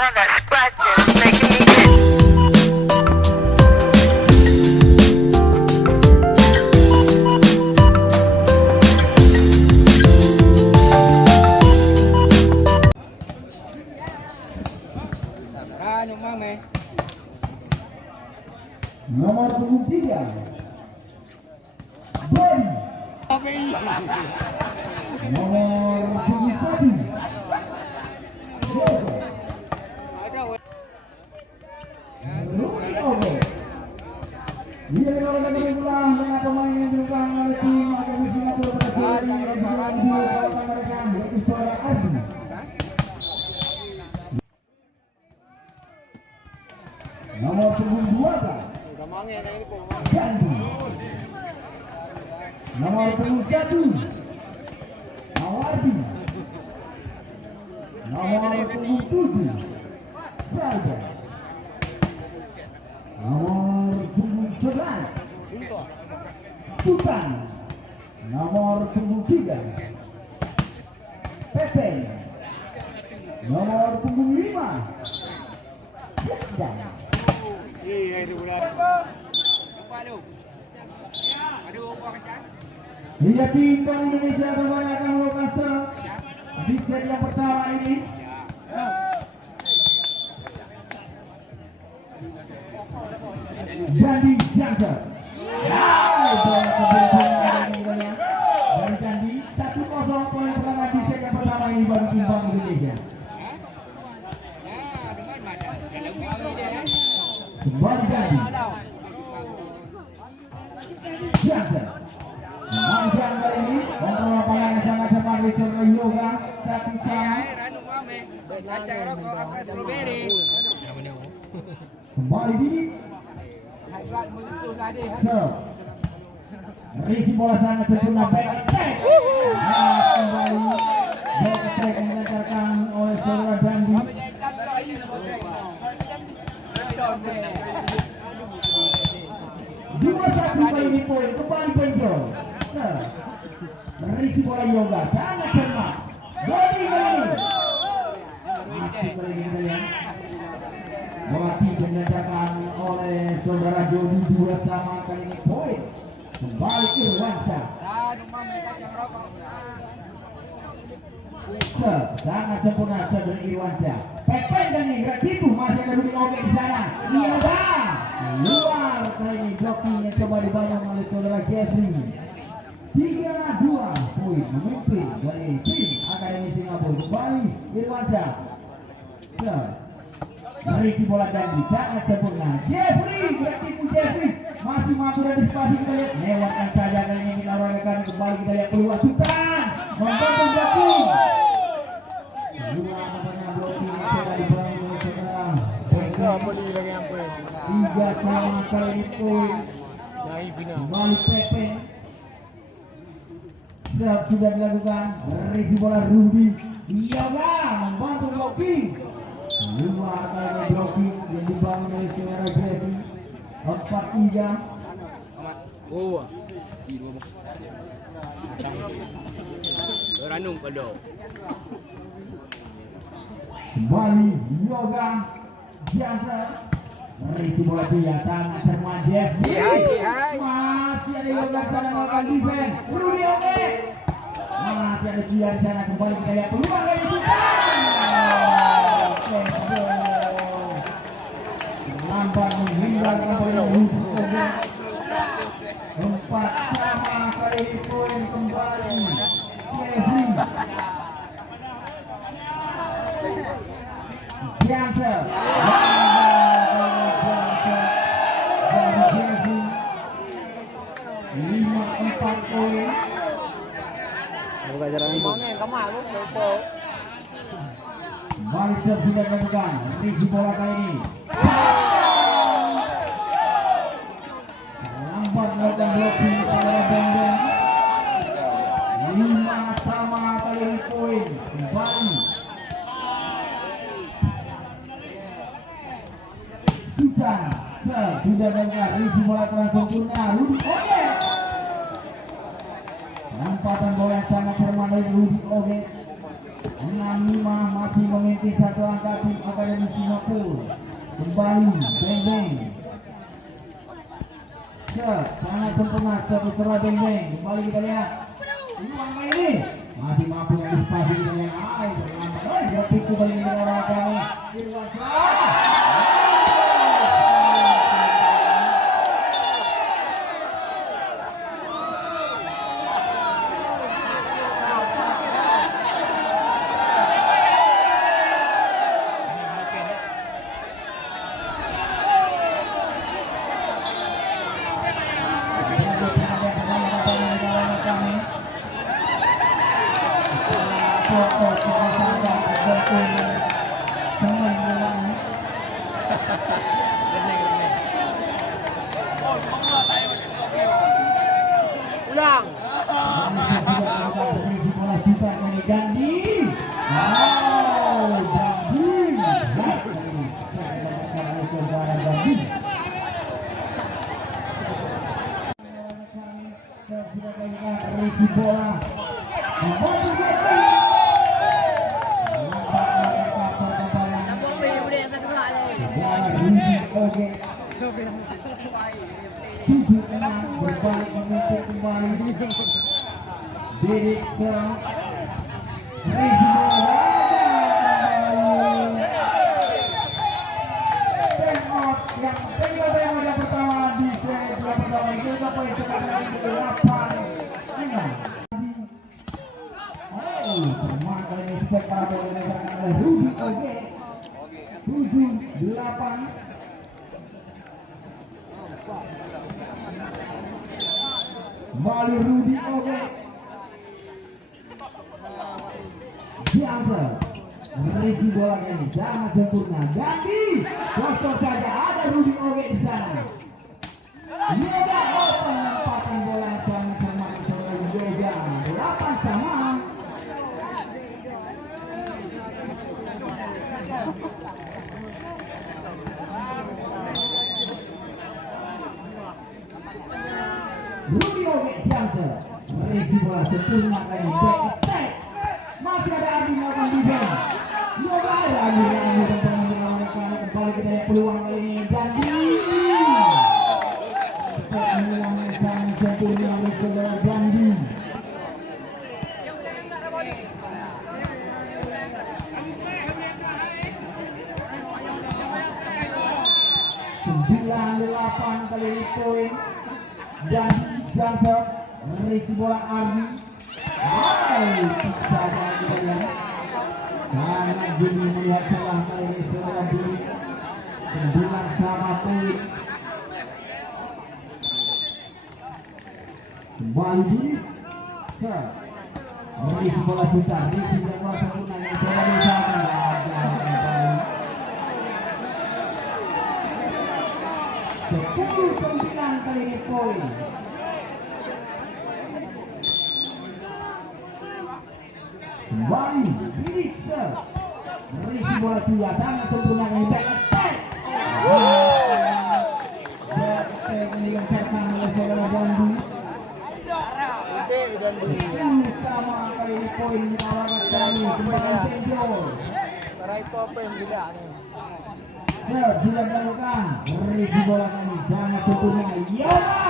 all that scratching is making me itch. Nomor 23 Body. Nomor 21 Yogo. Rudy Ogo. Dia dilakukan ulang dengan pemain yang dilakukan oleh tim Akademi Singapura pada seri ini mereka yaitu Suara Ardi. Nomor 12 Gandhi. Nomor 21 Mawardi. Nomor 27 Saja. Nomor 11 Sultan. Nomor 23 Pepe. Nomor 5 Janda. Hingga tim Bank Indonesia kebanyakan lokasi di set yang pertama ini. Jadi Janda. Dari Jandi 1-0 poin pertama di set yang pertama ini bagi tim Bank Indonesia. Kembali Jandi. Janda. Manjang kali ini kontrol lapangan yang sangat cepat Richard Yoga satu sama. Kembali di Risi bola sangat sempurna back attack. Kembali back attack yang dilancarkan oleh saudara Dandi. 2-1 kali ini poin kembali Benjol. Risi bola Yoga sangat cermat. Body kali ini. Masih kali ini kita lihat. Bola dilancarkan oleh saudara Jody 2 sama kali ini poin. Kembali Irwansyah. Sangat sempurna saudara Irwansyah. Pepe dan Indra itu masih ada Rudy Oge di sana. Iya dah. Luar kali ini blokingnya coba dibayang oleh saudara Jeffrey. 3-2 poin memimpin dari tim Akademi Singapura. Kembali Irwansyah. Meriki bola Dandi sangat sempurna. Jeffrey berarti Jeffrey masih mampu antisipasi kita lihat. Lewatkan saja kali ini kita lakukan kembali kita lihat peluang Sultan membantu blocking. Dua namanya blocking sudah dibangun oleh saudara. Tiga sama kali ini poin. Kembali Pepe. Sudah dilakukan. Meriki bola Rudy. Iyalah membantu blocking. Luar kali blocking yang dibangun oleh saudara Jeffrey. 4-3. Oh, Ranum Kodo. Kembali Yoga biasa. Merisi bola dia sangat cermat Jeffrey. Masih ada Yoga sana melakukan defense. Rudy Oge. Masih ada dia di sana kembali kita lihat peluang dari Lambat menghindar Rudy Oge. 4 sama kali poin kembali Jeffrey. Biasa. Malaysia sudah melakukan review bola kali ini. Lambat melakukan blocking pada Bendeng. 5 sama kali ini poin kembali. Sudah melakukan review bola transempurna Rudy Oge. Lompatan bola yang sangat cermat dari Rudy Oge. 65 masih memimpin satu angka tim Akademi Singapura. Kembali Beng-Beng. Sangat sempurna setelah Beng-Beng. Kembali kita lihat peluang ini masih mampu antisipasi dengan air berlambat. Gratis kembali dengan orang kami Irwan Syah. Ulang. Berbalik memimpin kembali Didik sekarang yang pertama di set pertama itu apa yang sekarang 8-6 kali ini set pada oleh Rudy Oge 7-8. Kembali Rudy Oge Biasa merisi bola ini sangat sempurna dan di kosong saja ada Rudy Oge di sana. Yoga penempatan bola sangat cermat oleh Yoga 8-8. Rudy Oge biasa merisi bola sempurna kali back attack. Masih ada Adi melakukan defense. Yoga ada Adi kembali kita lihat peluang kali ini dan peluang yang sempurna oleh saudara Gandhi. Delapan kali poin dan Johnson merisi bola Ardi. Tidak lagi ya. Karena Jimmy melihat celah kali ini saudara Jimmy 9 poin. Kembali Jimmy merisi bola besar. Merisi bola sempurna yang coba disana. 10-9 kali ini poin. Kembali Bilikse merisi bola juga sangat sempurna yang back attack. Back attack dilancarkan oleh saudara Gandhi. Sama kali ini poin lawan kami kembali Tenjol. Apa yang tidak nih? Sudah dilakukan merisi bola kami sangat sempurna. Yoga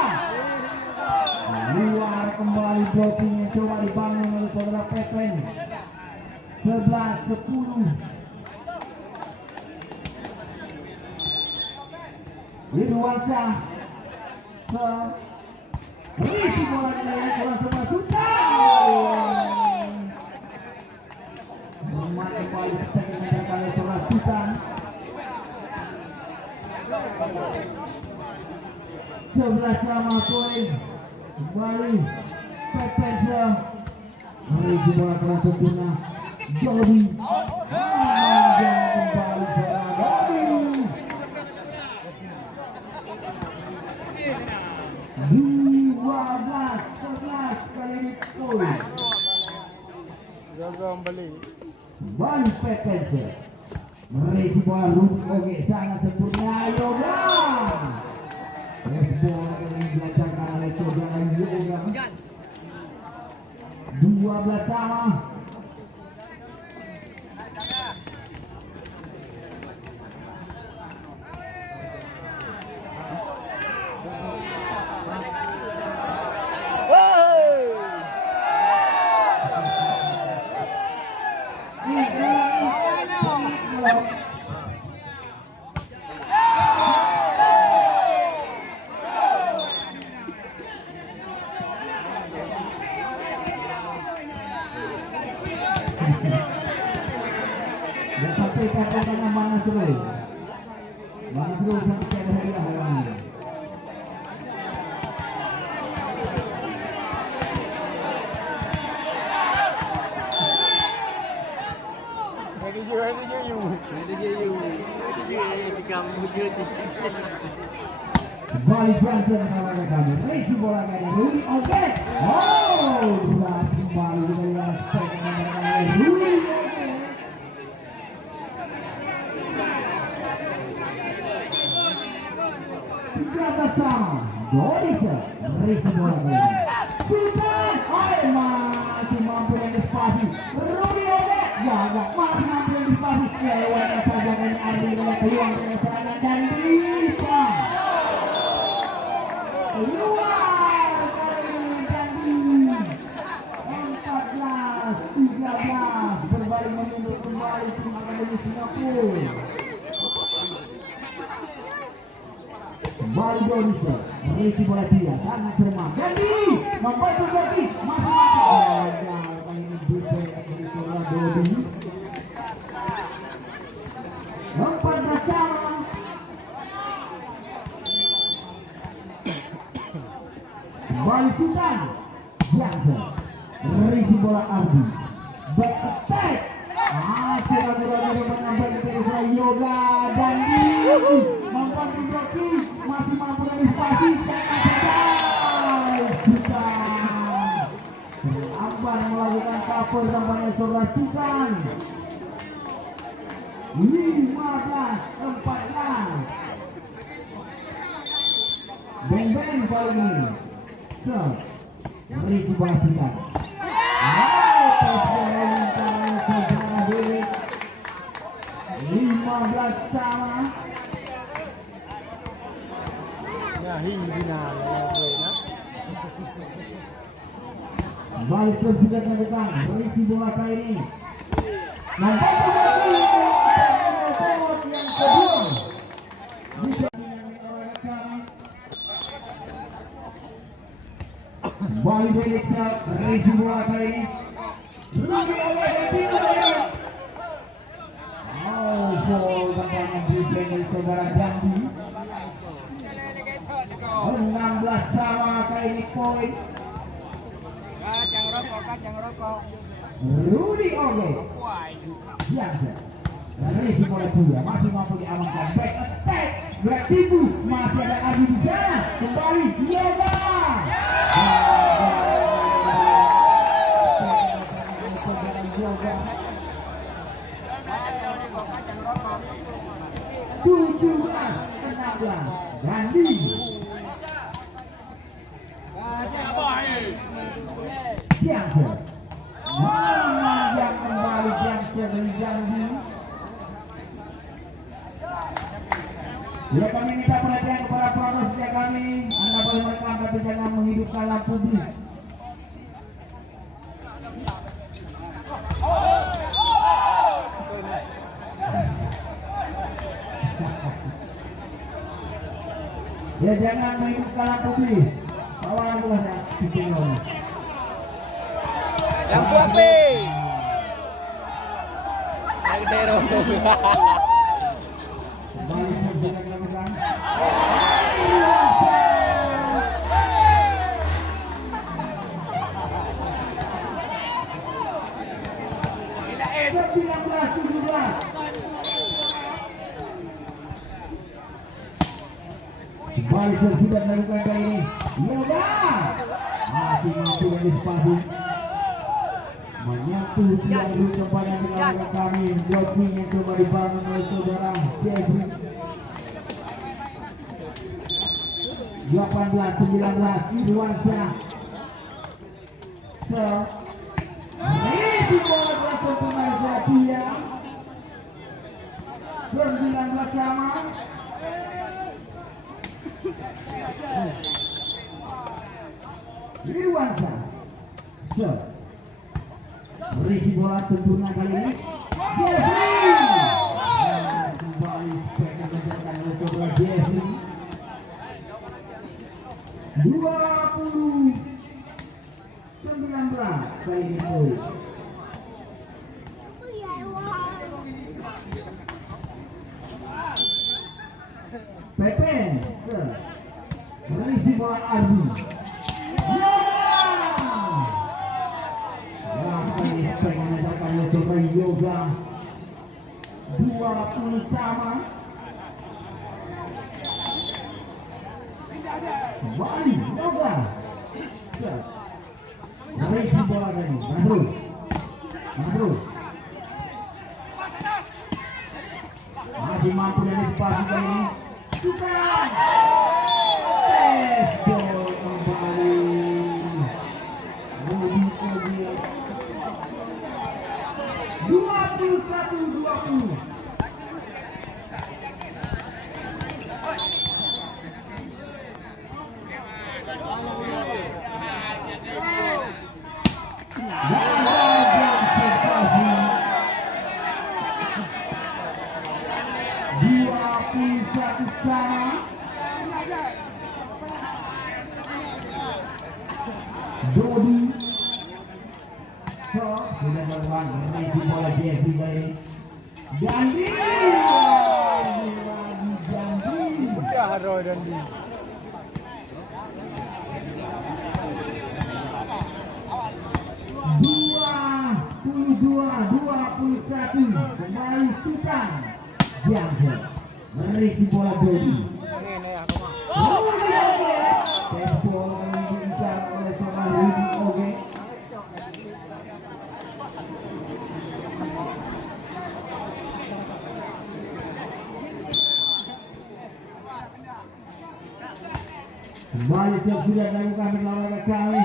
luar kembali blocking coba dibangun oleh saudara Petren. 11-10. Irwan Syah merisi bola dari bola sebelah Sultan. Bermain kembali dengan kali sebelah Sultan. 11 poin. Kembali Pepensa merisi bola keras sempurna. Jody kembali Jody 12-11 kali ini poin. Jaga kembali. Kembali Pepensa merisi bola Rudy Oge sangat sempurna. Yoga bola yang dilancarkan oleh saudara Yoga 12 sama. belok. Dan sampai katakannya mana terus. Mana terus sampai ada hadiah halangan. Kembali Johnson mengalahkan kami. Resi bola kali Rudi oke. Oh, berat kembali dengan spek mengalahkan Rudi oke. Tiga bersama Dorisa. Resi bola kali. Sultan, masih mampu antisipasi. Rudi oke. Jaga masih mampu antisipasi. Lewat saja dari Ardi dengan peluang dengan serangan dan bisa. Keluar kali Dandi 14-13 berbalik menunjuk kembali tim Akademi Singapura. Kembali Dorisa merisi bola dia sangat cermat. Dandi membantu Dandi masih gagal kali ini bisa dari bola Dodi. 4 bersama. Kembali Sultan Johnson merisi bola Ardi back attack masih ragu-ragu mengambil dari Yoga Dandi membantu Broki masih mampu antisipasi Sultan terlambat melakukan cover tampaknya seorang Sultan 15-14 beng-beng kali ini merisi bola Sultan. Sejarah Dewi 15 sama. Kembali tersidat mendekat merisi bola kali ini. Nampak lagi yang kedua. Bisa kembali Belitsa, merisi bola kali ini. Rudi oleh Belitsa. Oh, gol tampaknya diberi dari saudara Dandi. 16 sama kali ini poin. Jangan rokok. Rudi oke. Biasa. Merisi bola dia masih mampu diamankan. Back attack. Black tipu masih ada Adi di sana. Kembali Yoga. Yoga 17-16 Dandi Johnson memanjang kembali Johnson dari Dandi. Ya, kami minta perhatian kepada promosi kami. Anda boleh merekam tapi jangan menghidupkan lampu bis. Ya, jangan menghidupkan lampu bis. Bawa lampu ada di sini. Lampu api. Agdero. Kembali sejenak lakukan. Kembali sejenak lakukan kali ini. Yoga masih mampu antisipasi. Menyentuh tiang dulu kepada pengawasan kami. Blocking yang coba dibangun oleh saudara Jeffrey. 18-19 Irwansyah. Ini bola langsung pemain Zakia. 19 sama. Irwansyah. Berisi bola sempurna kali ini. Jeffrey Pepen merisi bola Ardi. Coba Yoga 20 sama. Kembali Yoga. Merisi bola tadi. Madru. Masih mampu dari pasi kali ini. Sukan. Gol kembali. Budi 21-20. Dodi sudah berwan mengisi bola Jeffrey dari Dandi Ya, Roy Dandi. Kembali Sultan Jangan merisi bola Dodi. Ini aku mah. Tempo diincar oleh seorang Rudi Oge. Kembali sudah dilakukan berlawan kami.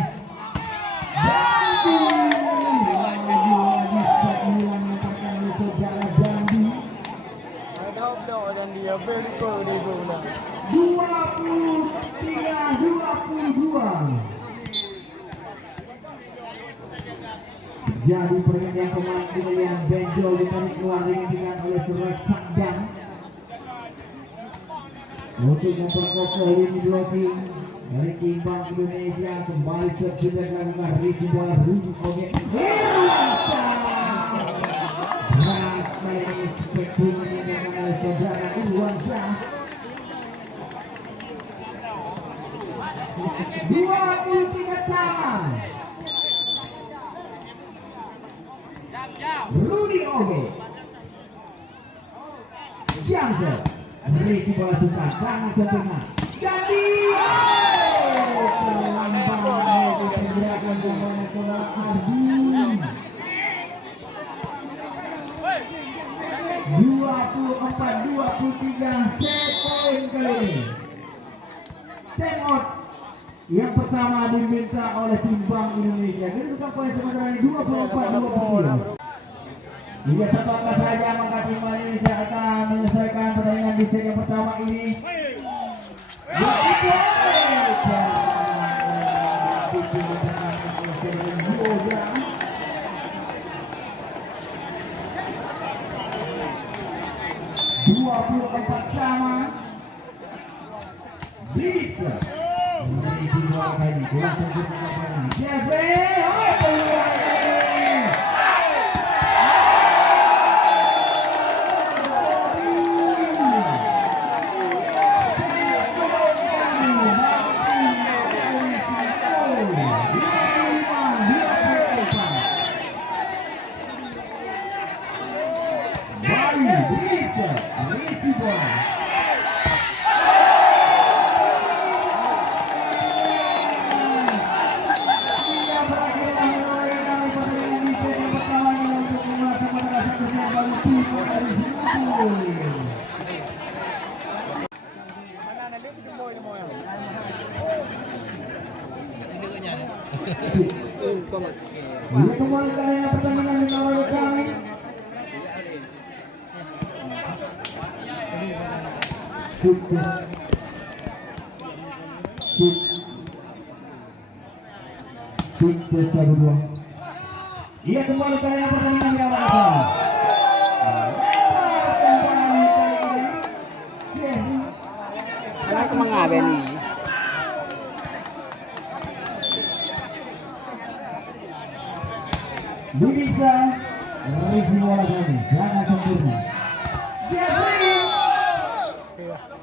Dan dia beli gol di bola. 23-22. Jadi pergantian pemain pilihan Benjol ditarik keluar dengan oleh Surat Sakdan untuk memperkokoh lini blocking dari timbang Indonesia. Kembali sudah dilakukan risi bola Rudi Oge. Berat kali ini spektrum meninggalkan oleh saudara Irwansyah. 23 sama. Rudi Oge. Jangan merisi bola Sultan sangat sempurna. Jadi terlambat dipergerakan oleh saudara Ardi. 24-23 set poin kali ini. Time out yang pertama diminta oleh timbang Indonesia. Kedudukan poin sementara ini 24-23. Hingga satu angka saja maka timbang Indonesia akan menyelesaikan pertandingan di set yang pertama ini. Sama bisa menjadi dua kali kurang sempurna Jeffrey kembali kalian pertandingan di awal kami. Iya kembali kalian pertandingan di awal kami. Aku mengabe nih. Bisa merisi bola kami, jangan sempurna. Jeffrey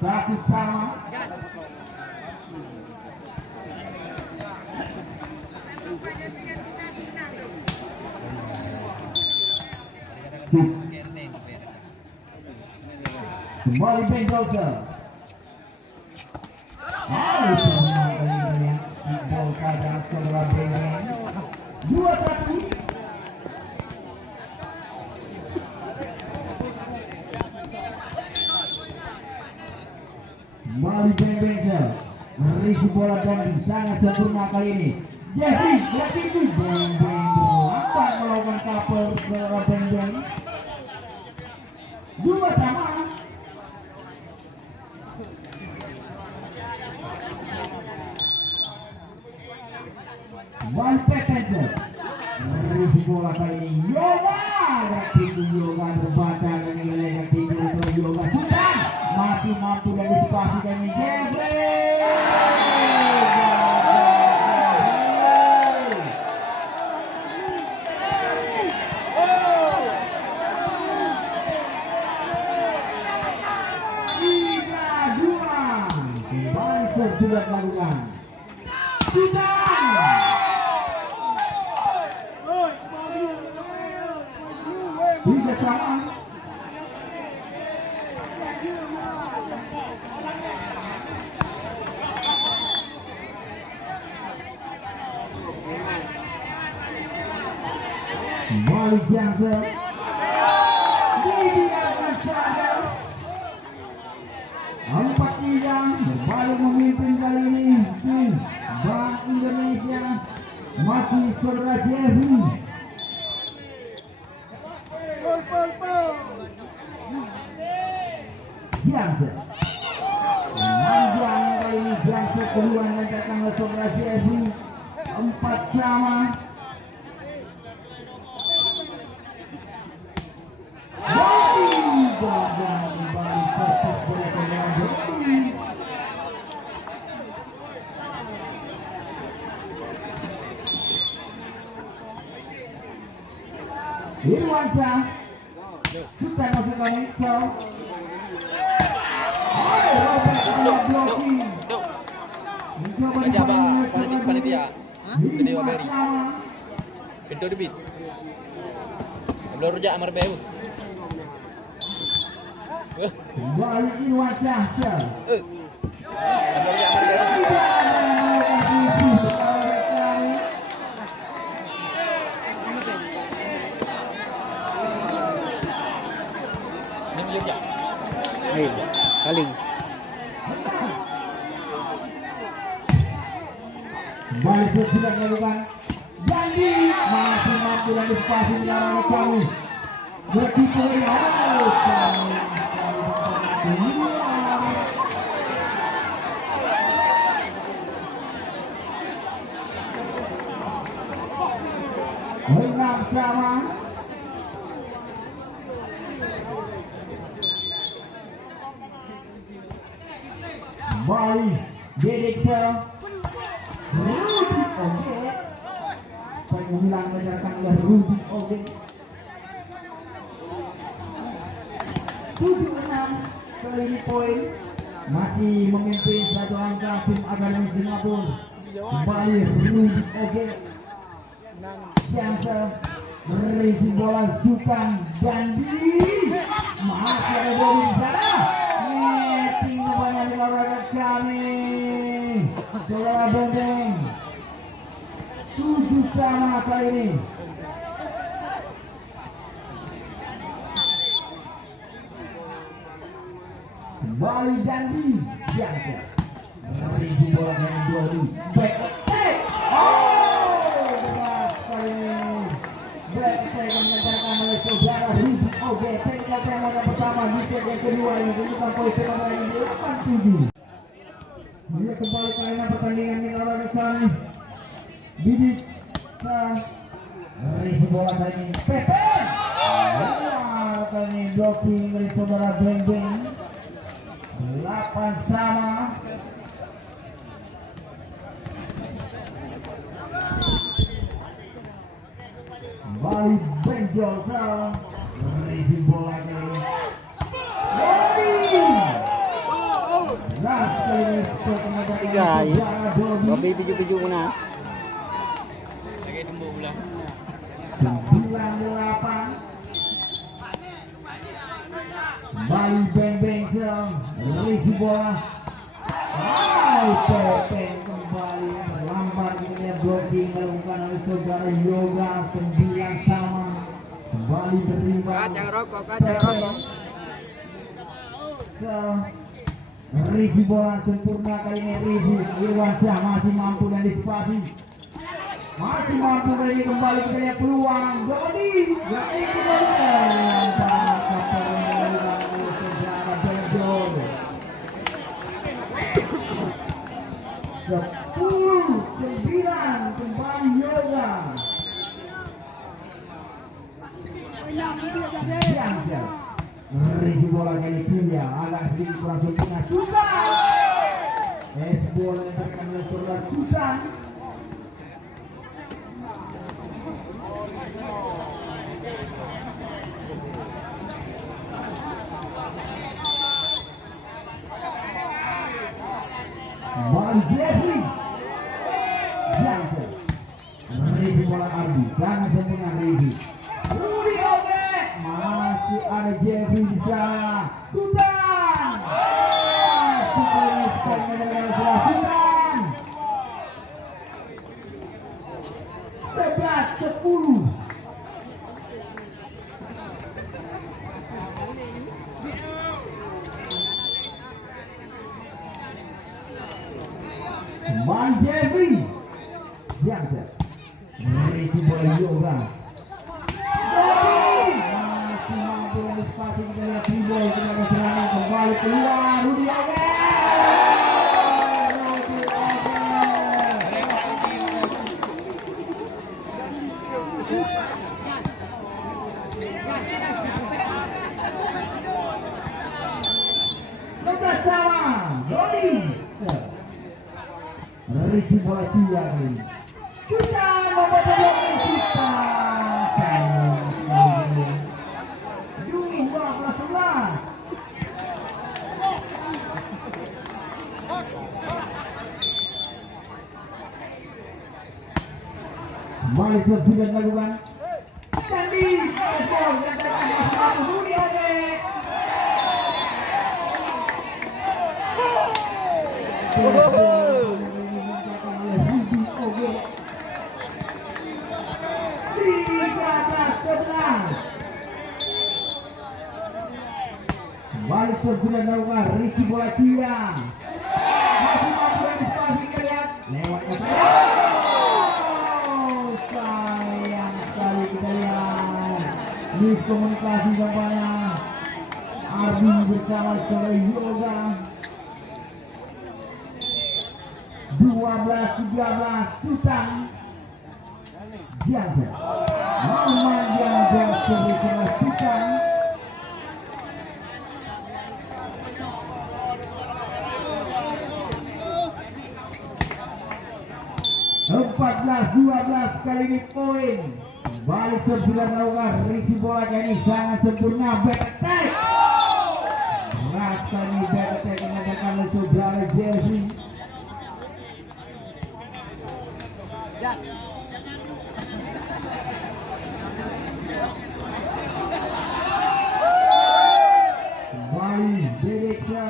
Satu sama. Kembali Benjosa. Saudara Benjosa 2-1. Kembali Benjosa merisi bola dan sangat sempurna kali ini. Jeffrey yakin itu akan melakukan cover saudara Benjosa. 2 sama. Kembali Peter merisi bola kali ini. Yoga itu Yoga berbadan dengan wilayah tinggi untuk Yoga Sultan masih mampu antisipasi kami Jeffrey. Sudah melakukan tiga sama. Kembali Jansen dibiarkan saja. 4-3 kembali memimpin kali ini tim Bank Indonesia masih saudara Jeffrey. Jansen memanjang kali ini Jansen keluar mencetakkan oleh saudara Jeffrey. 4 sama. Irwansyah kita masuk ke Nixo. Kerja apa? Panitia. Gede Waberi. Pintu debit. Belum rujak amar bayu. Kembali Irwansyah. Belum rujak amar bayu. Kali. Kembali sudah melakukan Gandhi masih mampu antisipasi mengarah kami. Begitu enam sama. Kembali Dedeksa Rudy Oge pengulangan menjalankan oleh Rudy Oge 7-6 kali ini poin masih memimpin satu angka tim Akademi Singapura. Kembali Rudy Oge Jansen merisi bola Sukan Gandhi masih ada bola di sana. Banyak di lawan kami saudara Benteng 7 sama kali ini. Kembali Gandhi Jansen merisi bola dengan 2 back attack. Berat kali ini back attack yang mengejarkan oleh saudara Rudy Oge. Teknik yang pertama di set yang kedua ini menunjukkan poin nomor 87. Ini kembali kalian pertandingan di lawan kami. Didik merisi bola kali ini Pepe. Kali ini blocking dari saudara Beng-Beng. 8 sama. Kembali Benjosa merisi bola kali ini. lagi. Kopi piju-piju mana? Lagi tembuk pula. 98. Kembali beng-beng Ricky bola. Tepeng kembali terlambat kemudian blocking dilakukan oleh saudara Yoga 9 sama. Kembali berimbang. Jangan rokok. Ricky bola sempurna kali ini Ricky Irwansyah masih mampu dan disipasi. Masih mampu dari kembali ke peluang Dodi. Jadi kembali Sepuluh 9 kembali Yoga. Ricky bola kali ini agak sedikit kurang sempurna. Sultan. Bola yang terkena oleh saudara Sultan. Ball Jeffrey Johnson. Ricky bola Ardi. Jangan sempurna Ricky. Rudi Oke. Masih ada Jeffrey di sana. Sultan. Sultan. 11-10. Kembali Jeffrey Johnson. Ricky bola Yoga. Masih mampu antisipasi kita lihat T-Boy dengan serangan kembali keluar Rudi Oke. Ricky bola dia ini. Kita membuat peluang kita. Juni 12. Kembali sudah dilakukan. Kandi. Rudi Oke. Kembali sudah dilakukan Ricky bola tiang. Masih mampu antisipasi kita lihat lewat sayang sekali kita lihat miskomunikasi tampaknya Ardi bersama saudara Yoga. 12-13 Sultan Johnson memanjang sebuah Sultan. Empat 12 kali ini poin. Balik sebulan melakukan Ricky bola ini sangat sempurna back attack. Rasa ini back attack mengatakan oleh saudara Jeffrey. Kembali Dedeksa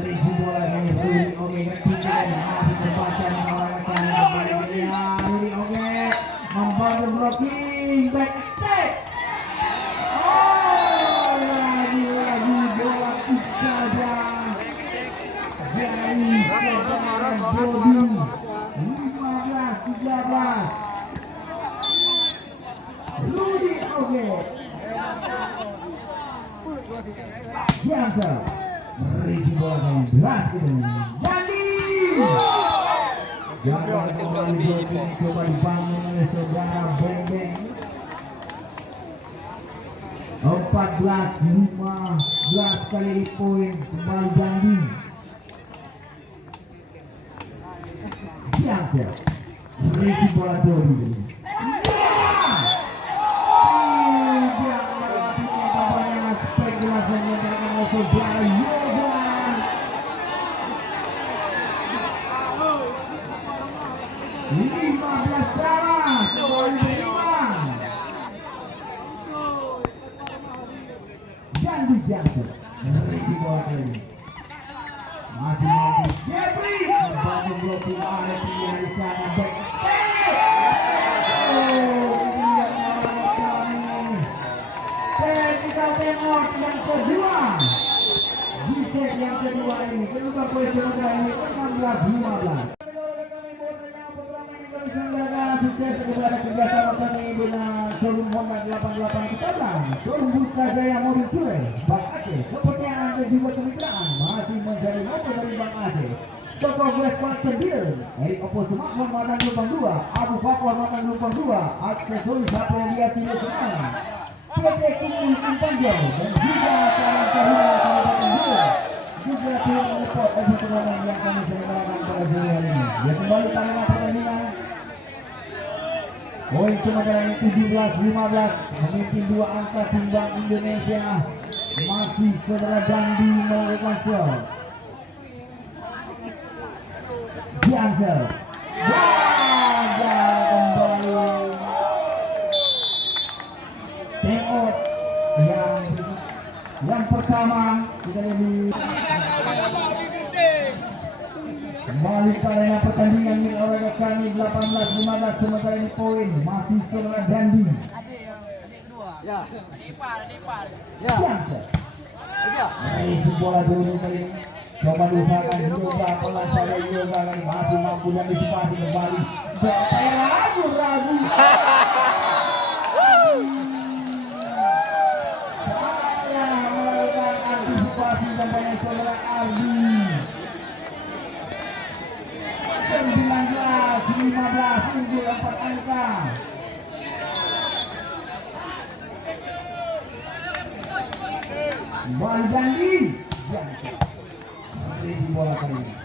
Ricky bola ini Rudi Oke ketinggalan masih terbaca mengarahkan kembali melihat Rudi Oke membantu blocking back attack. Lagi bola saja dari saudara Dodi. 15-13 Rudi Oke Johnson. Ricky bola yang belas jadi coba dibangun oleh saudara Beng-Beng. 14-15 kali di poin kembali Jandi. Johnson. Ricky bola Dodi. Spekulasi yang saudara Yoga. kali ini. Masih mampu Jeffrey membantu blocking oleh pilihan di sana back. Technical timeout yang kedua. Di set yang kedua ini kedudukan poin sementara ini 16-15. Sukses kepada kerjasama kami dengan showroom Honda 88 Kota, showroom Buska Jaya Mobil Ture, Bang Aceh, kepercayaan dan juga kemitraan masih menjadi motor dari Bang Aceh. Toko Glass Collection Dealer, Erik Oppo Sumakman Matang Lubang 2, Abu Fakwa Matang Lubang 2, aksesoris HP Liasi Semarang, PT Kumul Panjang, dan juga Salam Karuna Kabupaten Jua. Juga tim report dan turnamen yang kami selenggarakan pada sore hari ini. Dia kembali pada pertandingan. Poin sementara ini 17-15, memimpin 2 angka timbang Indonesia. Masih saudara Dandi melakukan serve. Janser gagal kembali. Tengok yang pertama kita lihat kembali pada pertandingan milik olahraga kami 18-15, sementara ini poin masih saudara Dandi. Ya. Ya. Ini bola dulu kali ini. Coba diusahakan Yoga, pelan pada Yoga kali masih mampu dan disipasi kembali. Ragu. Saya melakukan antisipasi tampaknya saudara Ardi. 19-15 unggul 4 angka. Kembali Dandi. Ini bola kali ini.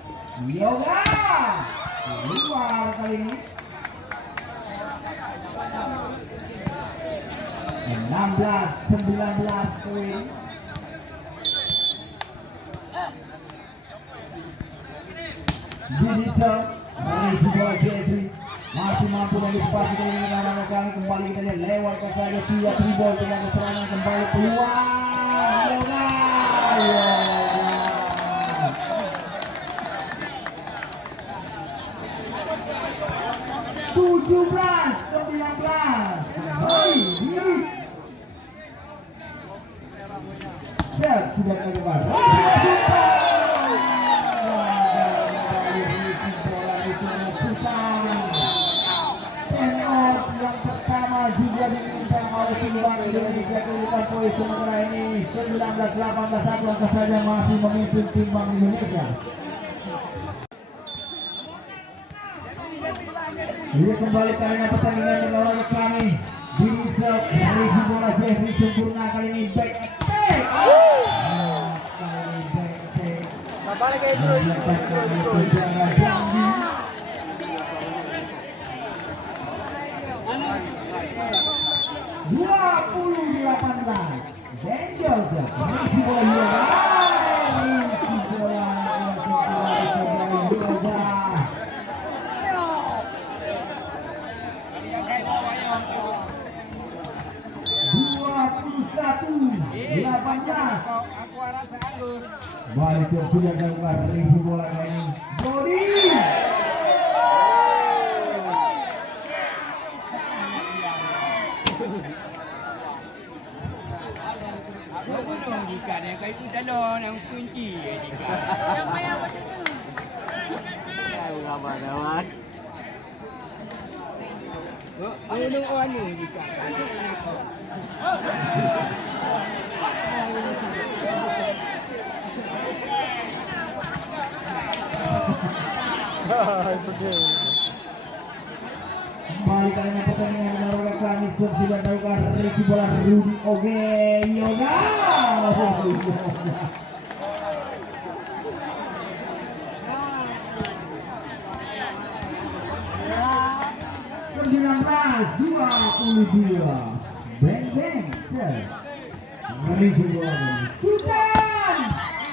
Yoga keluar kali ini. 16-19 poin. Digital mengisi bola Jeffrey masih mampu dan disipasi kali ini karena kami kembali kita lihat lewat saja 3 tribol dengan serangan kembali peluang Yoga. 17-19 kembali diri. Set sudah keluar. Yang pertama juga diminta oleh Timbang Indonesia kedudukan poin sementara ini 19-18, 1 angka saja masih memimpin Timbang Indonesia. Ini kembali karena pertandingan yang olahraga kami di serve dari bola Jeffrey sempurna kali ini back attack. Balik kayak dulu. 20-18 Daniels masih bola balik ke sudah keluar ribu bola ini Brody. Jika dia kait itu dalam yang kunci jika. Yang payah macam tu. Tahu kawan. Ada orang ni jika. Kembali karena pertandingan menurut kami sudah melakukan resi bola Rudy Oge Yoga. 19-22 Beng Beng set resi bola ini Sultan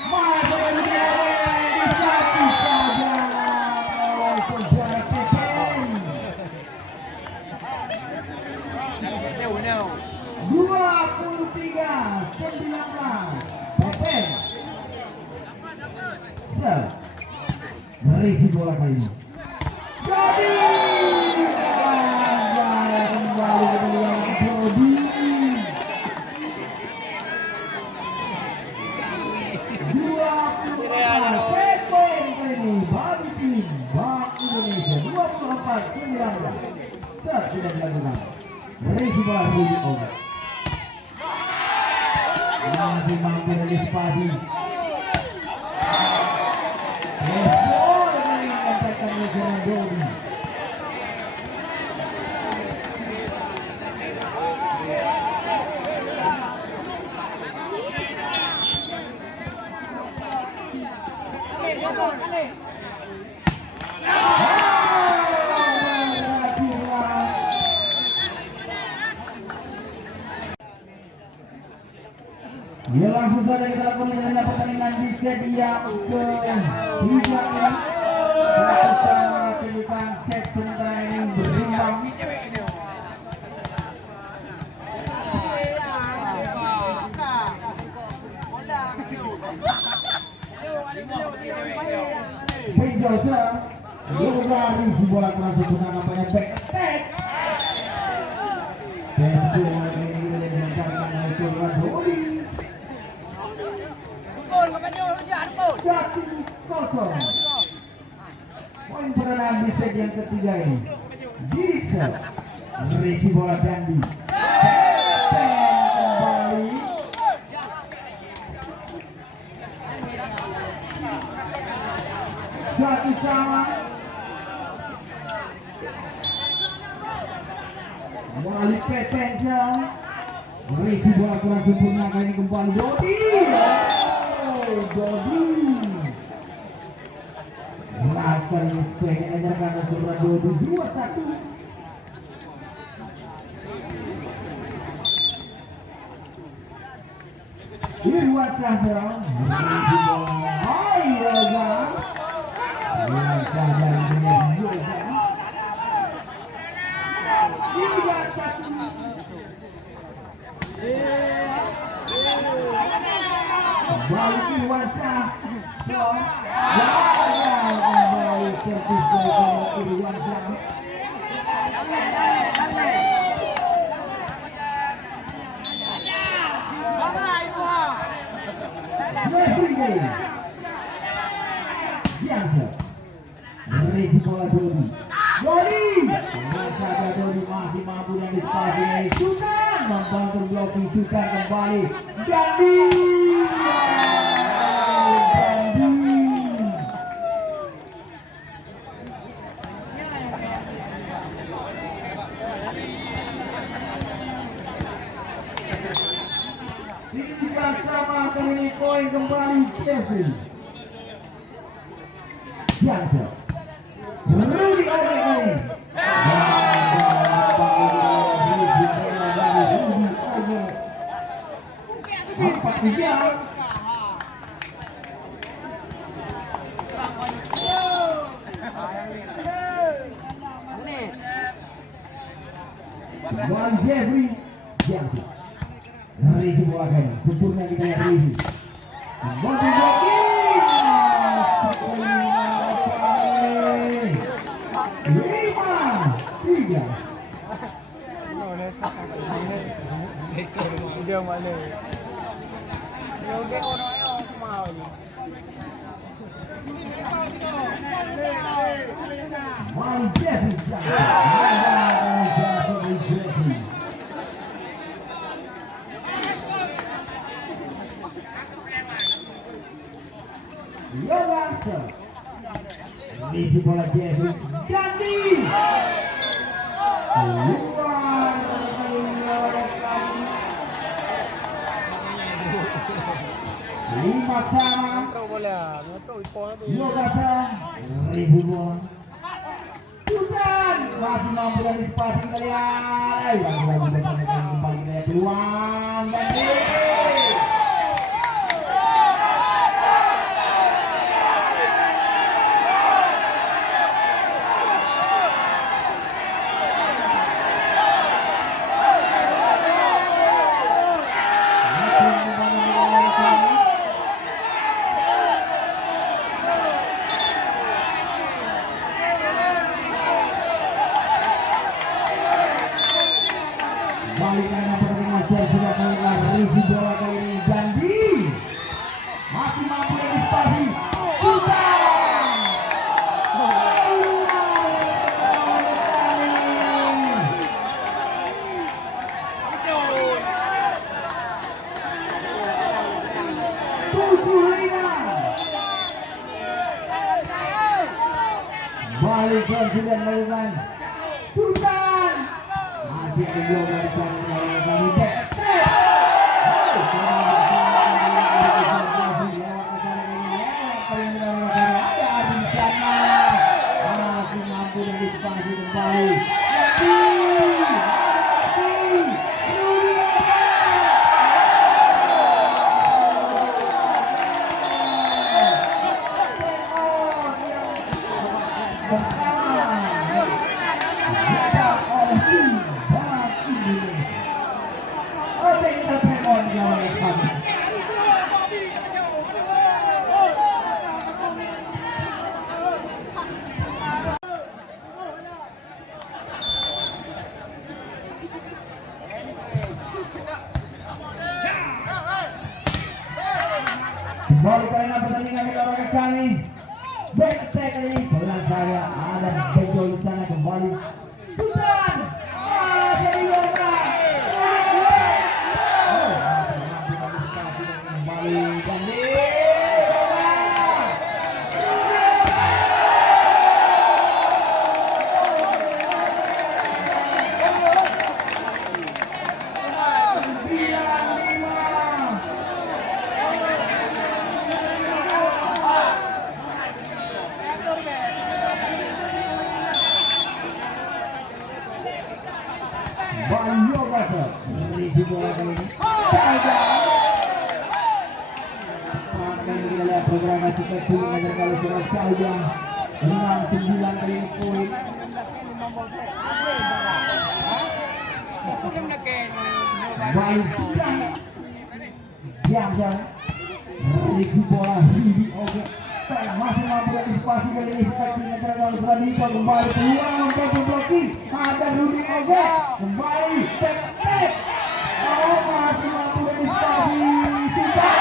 masih disatu saja oleh saudara Pepen. 23-19 Pepen Resi bola kali ini. Jadi kembali ke dalam Jody. Dua poin kali ini bagi tim Bank Indonesia 24-19. Tidak dilakukan. Resi bola kali ini. Masih mampu antisipasi. Bola dari menempatkan lejaran Jody. Dia langsung saja kita lakukan dengan pertandingan di set yang ke-3 bersama kehidupan set sementara ini berimbang. Penjosa lari bola masuk ke dalam banyak back attack. Dan bola ini dilancarkan oleh Sultan Jody. Jatuh kosong. Poin perenang di set yang ketiga ini. Bisa Resi bola Dandi. Kembali. Jatuh sama. Wali Petenja. Resi bola kurang sempurna kali ini kembali Jody. Jody melakukan mistake ajar karena surah Jody 2-1. Irwan Cahya balik Irwan Cahya kembali servis dari Irwan Cahya. Biasa Resi bola Jody. Jody masih mampu dan dispasi dari Sultan membantu blocking Sultan kembali Dandi. Sama kali ini poin kembali Jeffrey. Biasa Rudy Oge. Empat tiga. Bang Jeffrey Biasa Resi bola kali sempurna kita lihat Resi. Dia mana? Dia orang yang mau ni. Resi bola Jeffrey Dandi. Lima sama. Tahu bola, tahu ikon tu. Ribu bola. Sultan masih mampu dan dispasi kalian. Lagi kembali ke peluang Dandi. mampu antisipasi. Sultan. Balik sudah melakukan Sultan masih kedua barisan kami back. Masih mampu antisipasi kembali. Kembali karena pertandingan di kami. Back attack kali ini pelan saya ada Bejo di sana kembali. Sultan. Jadi Yoga. Kembali kembali. Banyo Baso menuju bola kali ini. Akan kita programasi kecil agar kalau sudah saja 6-9 kali ini poin. Baik sudah. Jangan menuju bola ini. Oke. Masih mampu antisipasi kali ini sepertinya terlalu Radiko kembali peluang untuk memblokir. Ada Rudi Oge kembali back. Oh masih mampu antisipasi Sultan.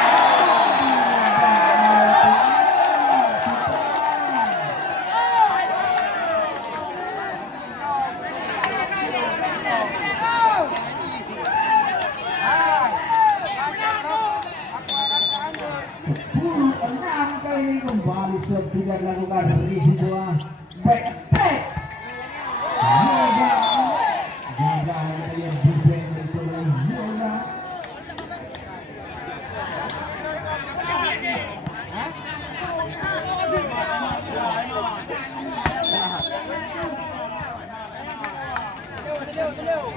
Kembali tidak dilakukan di sebuah back Yoga yang bermain mencoba Yoga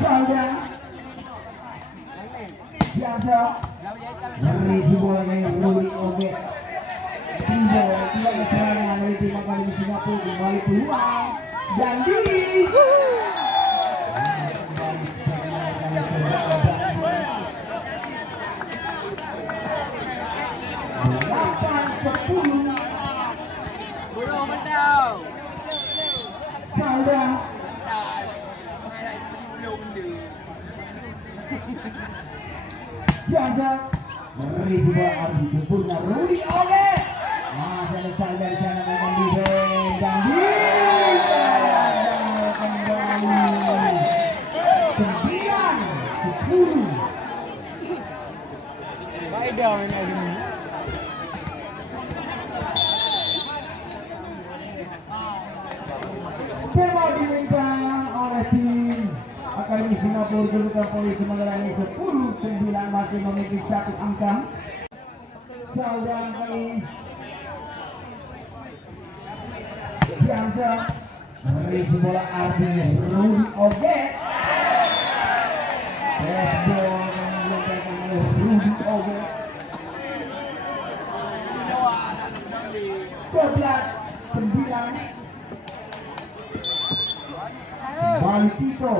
Salda biasa dari sebuah yang Rudi Oge Timbul tiga serangan dari tim kali Singapura kembali peluang dan diri delapan 10 Salda jaga dari sebuah arti sempurna Rudi Oge. Masih ada Salda di sana dengan defense dan kembali 9-10. Baik dah main hari ni. Tema diminta oleh tim Akademi Singapura Julukan Polisi mengulangi 10-9 masih memiliki satu angka. Salda kali Biasa merisi bola artinya Rudi Oge. Baseball yang dilakukan oleh Rudi Oge. 11-9. Balik Tito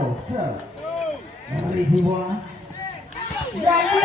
merisi bola. Jadi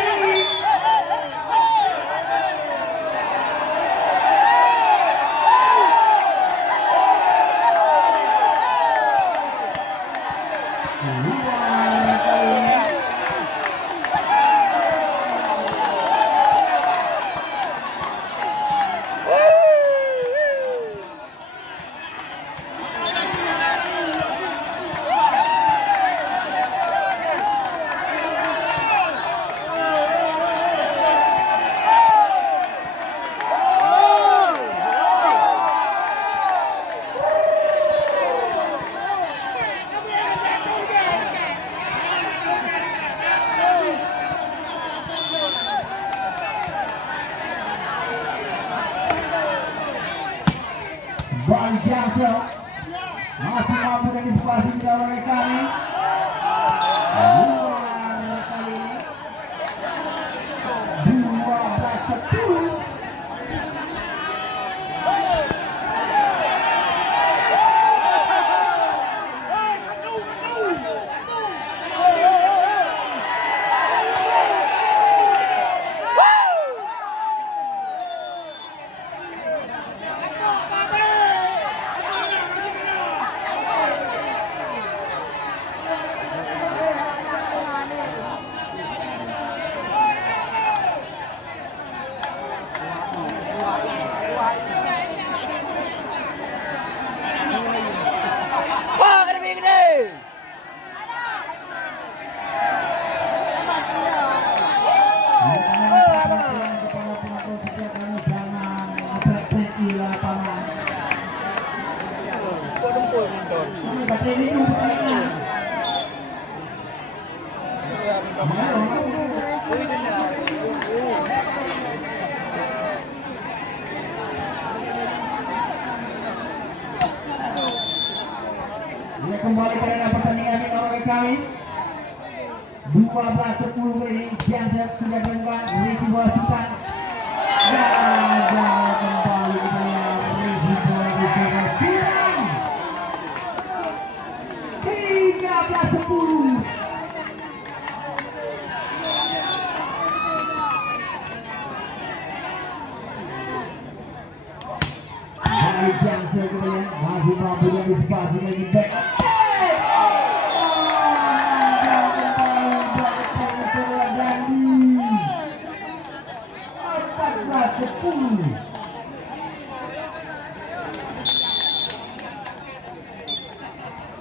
Bali Jansel masih mampu antisipasi dilawan kami. Luar kali ini 12-10. Dia kembali pada pertandingan ini oleh kami 12-10 ini Jansen sudah berubah Ricky bola Sultan gagal kembali kita Ricky bola di sana Sultan 13-10. Dari Jansen kemudian masih mampu antisipasi lagi back.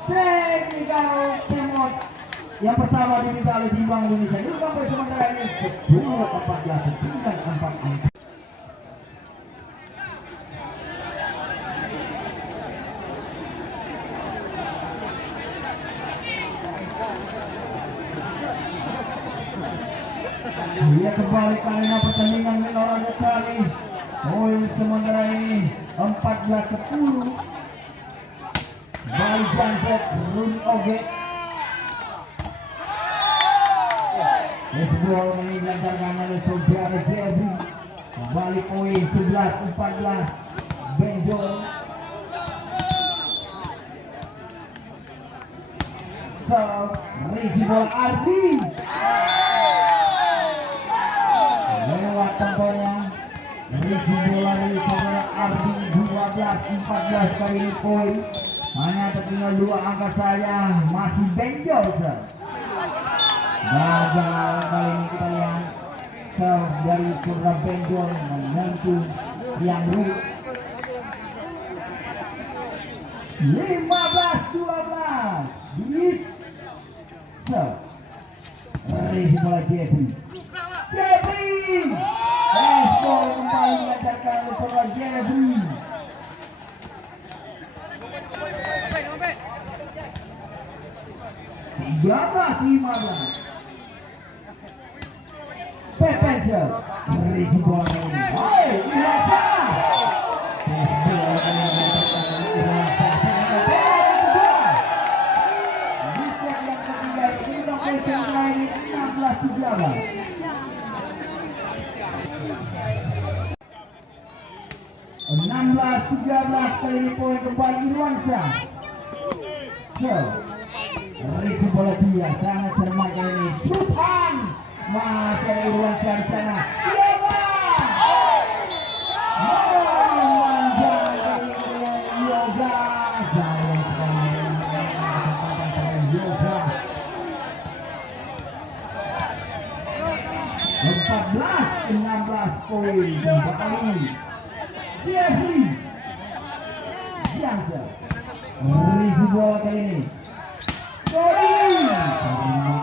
Teknikal Timot yang pertama diminta oleh Jimbang Indonesia dulu sampai sementara ini 10-14 tinggal 4 angka. Dia kembali karena pertandingan olahraga kali. Poin sementara ini 14-10. Bali Janset Runi Oge. Sebuah ini dilancarkan oleh saudara Jeffrey. Kembali poin 11-14. Benjol. Risi bola Ardi. Lewat temponya Risi bola dari saudara Ardi 12-14 kali ini poin. Hanya tertinggal 2 angka saja. Masih benjol gagal kali ini kita lihat serve dari saudara benjol menyentuh yang rugi 15-12 di serve Risi bola Jeffrey Respon kembali dilancarkan oleh saudara Jeffrey 13-15. Pepe Risi bola ini. Hai, Irasa. Belas 13 kali ini poin kembali Irwansyah. Risi bola dia sangat cermat kali ini. Sultan masih ada Irwansyah di sana. Yoga 14-16 poin kembali. Jeffrey Jansen Risi bola kali ini Dodi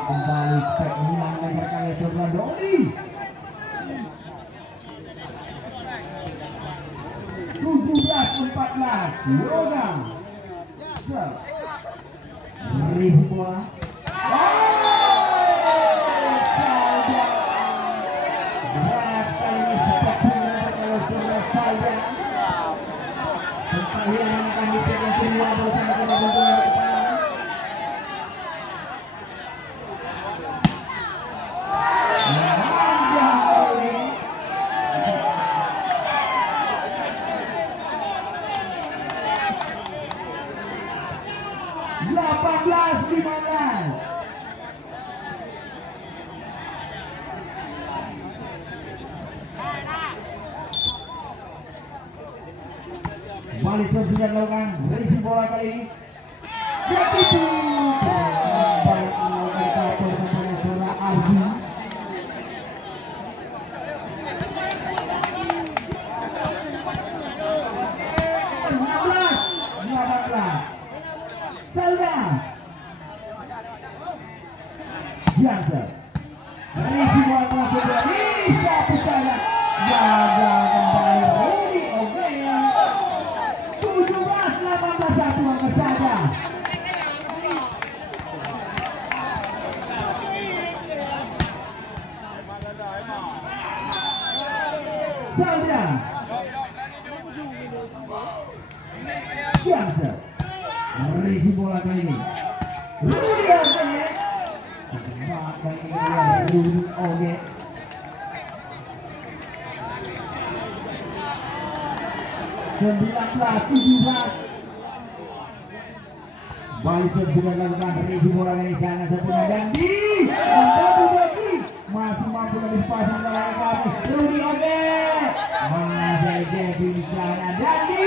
kembali spek hilang lebar kali saudara Dodi 17-14 Yoga Risi bola Yeah. Balik sudah melakukan risi bola kali ini. Begitu. Baik melakukan kartu kepada saudara Ardi. Jangan risi bola masuk bisa pusatnya gagal kembali Rudy Ogea 17-18 satu angka saja. Saja Jangan risi bola kali ini Rudy Ogea Oke. 19-17. Balik sudah lakukan risi bola dari sana satu dan di lagi masih mampu lebih pasang dari kami Rudy Oke masih jadi di sana dan di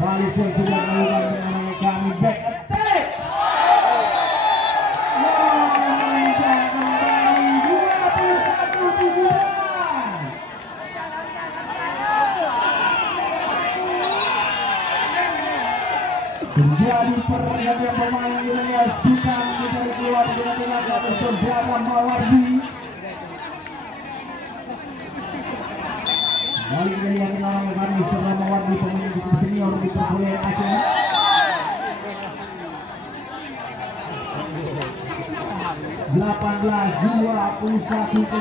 Balik sudah melakukan dengan kami back attack. Mengejar kembali 21-17. Terjadi pergantian pemain Indonesia sudah mencari keluar dengan tenaga bersaudara Mawardi. Balik dari yang mengalami kami setelah Mawardi pemain di senior di Perkuliahan Aceh. Delapan 21 ke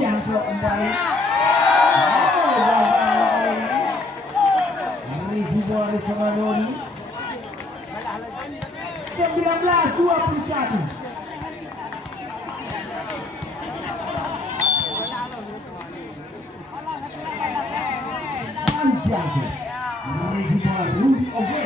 yang kembali risi bola di Semaroni 19-21. Anjay risi bola Rudy Oke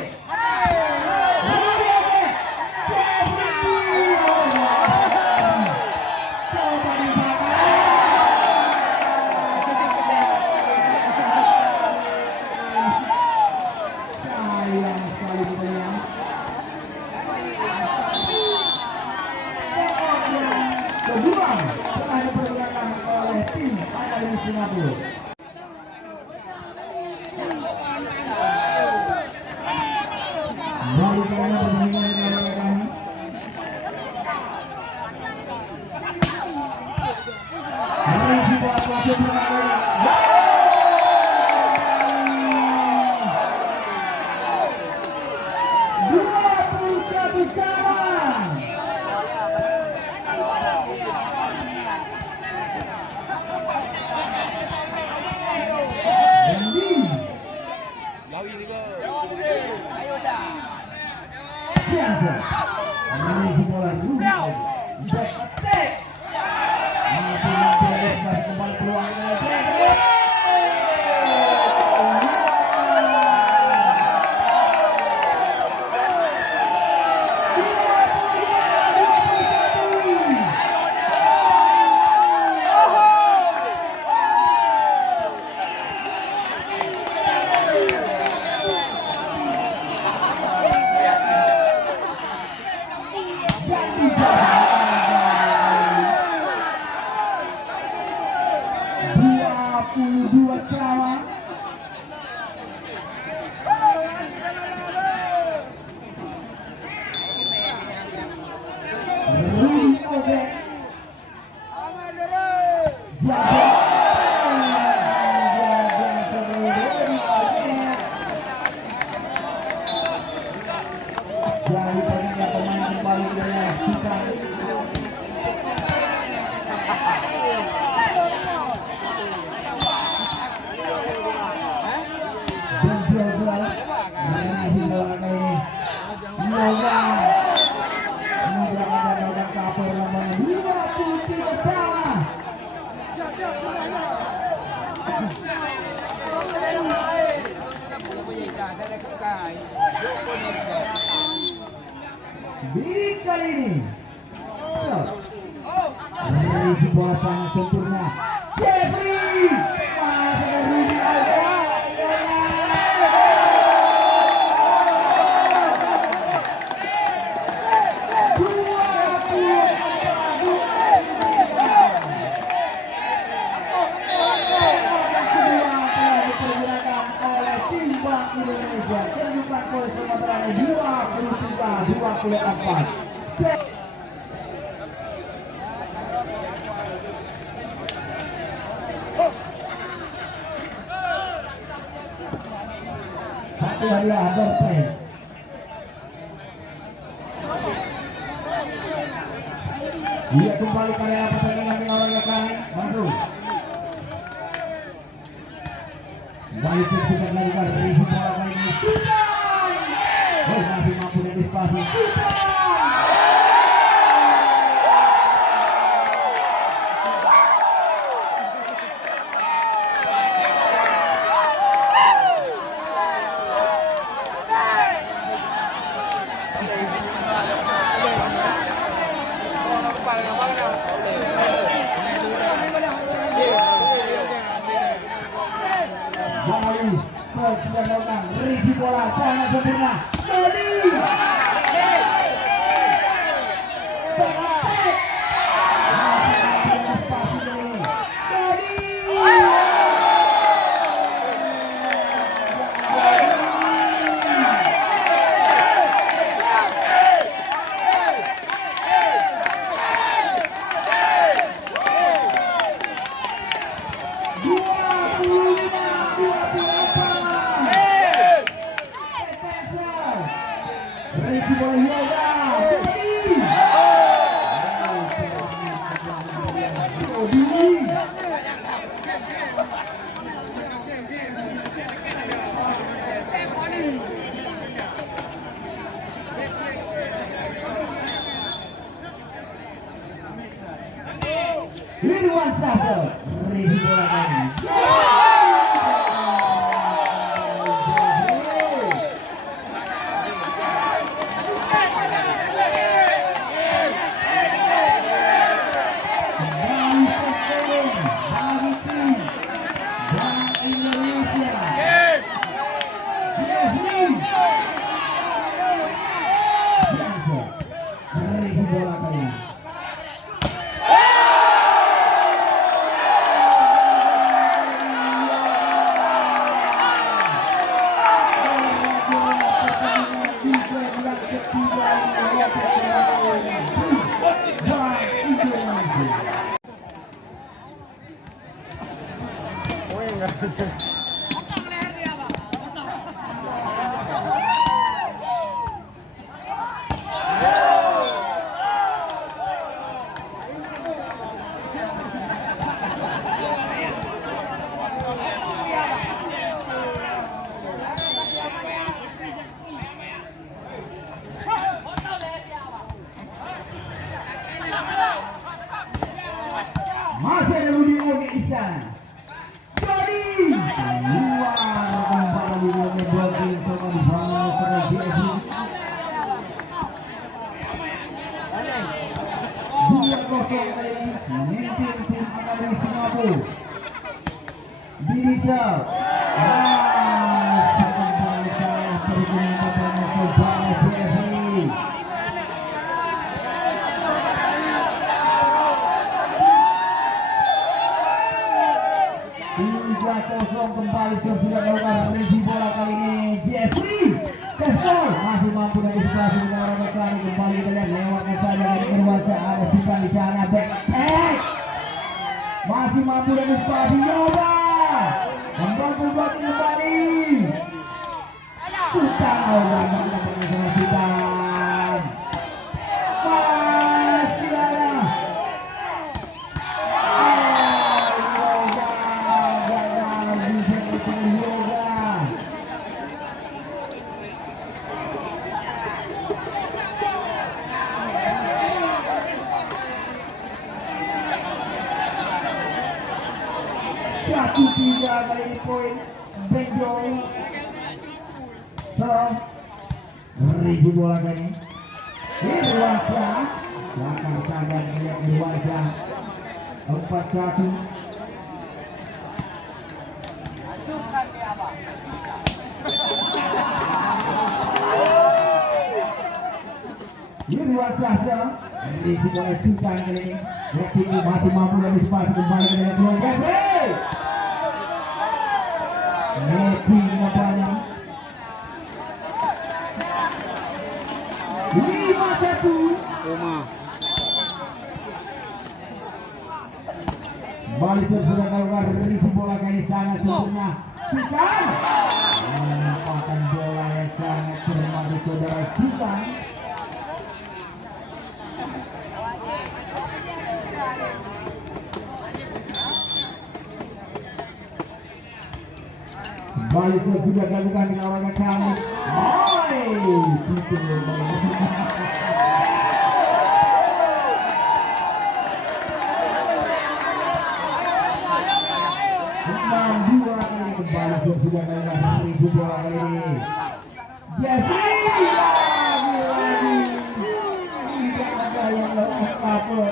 Singapura. Balik karena pertandingan dengan kami. Risi bola masuk Di kali ini Risi bola sangat sempurna. Jeffrey masih dari Indonesia kedudukan poin sementara 23-24. Satu hadiah bermain. Dia kembali ke area pertandingan dengan orang Bandung. Balik kita melakukan review bola kali ini. Masih mampu antisipasi. Review bola sangat sempurna. Ridwan Sahel, review bola kali. Masih ada Budi Oge Ihsan. Jadi luar kembali oleh blocking sama di sana oleh JFC. 2-0 kali ini memimpin tim Akademi Singapura. Dirijal. Kembali kalah perjuangan pertama kepada JFC. Kosong kembali sudah melakukan review bola kali ini. Jeffrey Kesol masih mampu dari situasi dengan orang kali kembali kita lihat lewatnya saja dari berwajah ada Sipan di sana back masih mampu dari situasi Yoga membantu buat kembali kita orang dengan Sipan masih ada Satu tiga kali ini poin Benjol. Ribu bola kali ini. Irwansyah belakang sadar melihat Irwansyah 4-1. Irwansyah Ribu bola Sultan kali ini. Yakin masih mampu lebih cepat kembali dengan tuan Gabriel. Messi nampaknya 5-1. Balik sudah keluar dari bola kali sangat sempurna. Sultan menempatkan bola yang sangat bermadu saudara Sultan. Balik sudah dilakukan dengan orang kami. Dua kali kembali sudah dilakukan Ribu bola kali ini. Jesse lagi tidak ada yang lepas apa.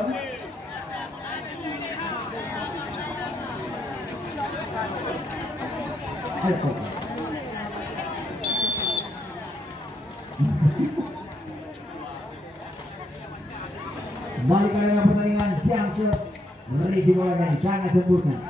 Balik kali dalam pertandingan siang Ribu bola kali sangat sempurna.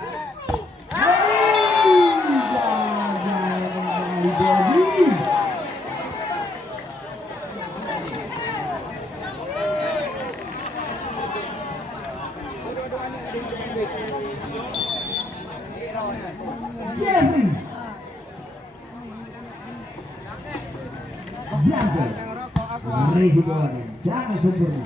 Ribu bola kali sangat sempurna.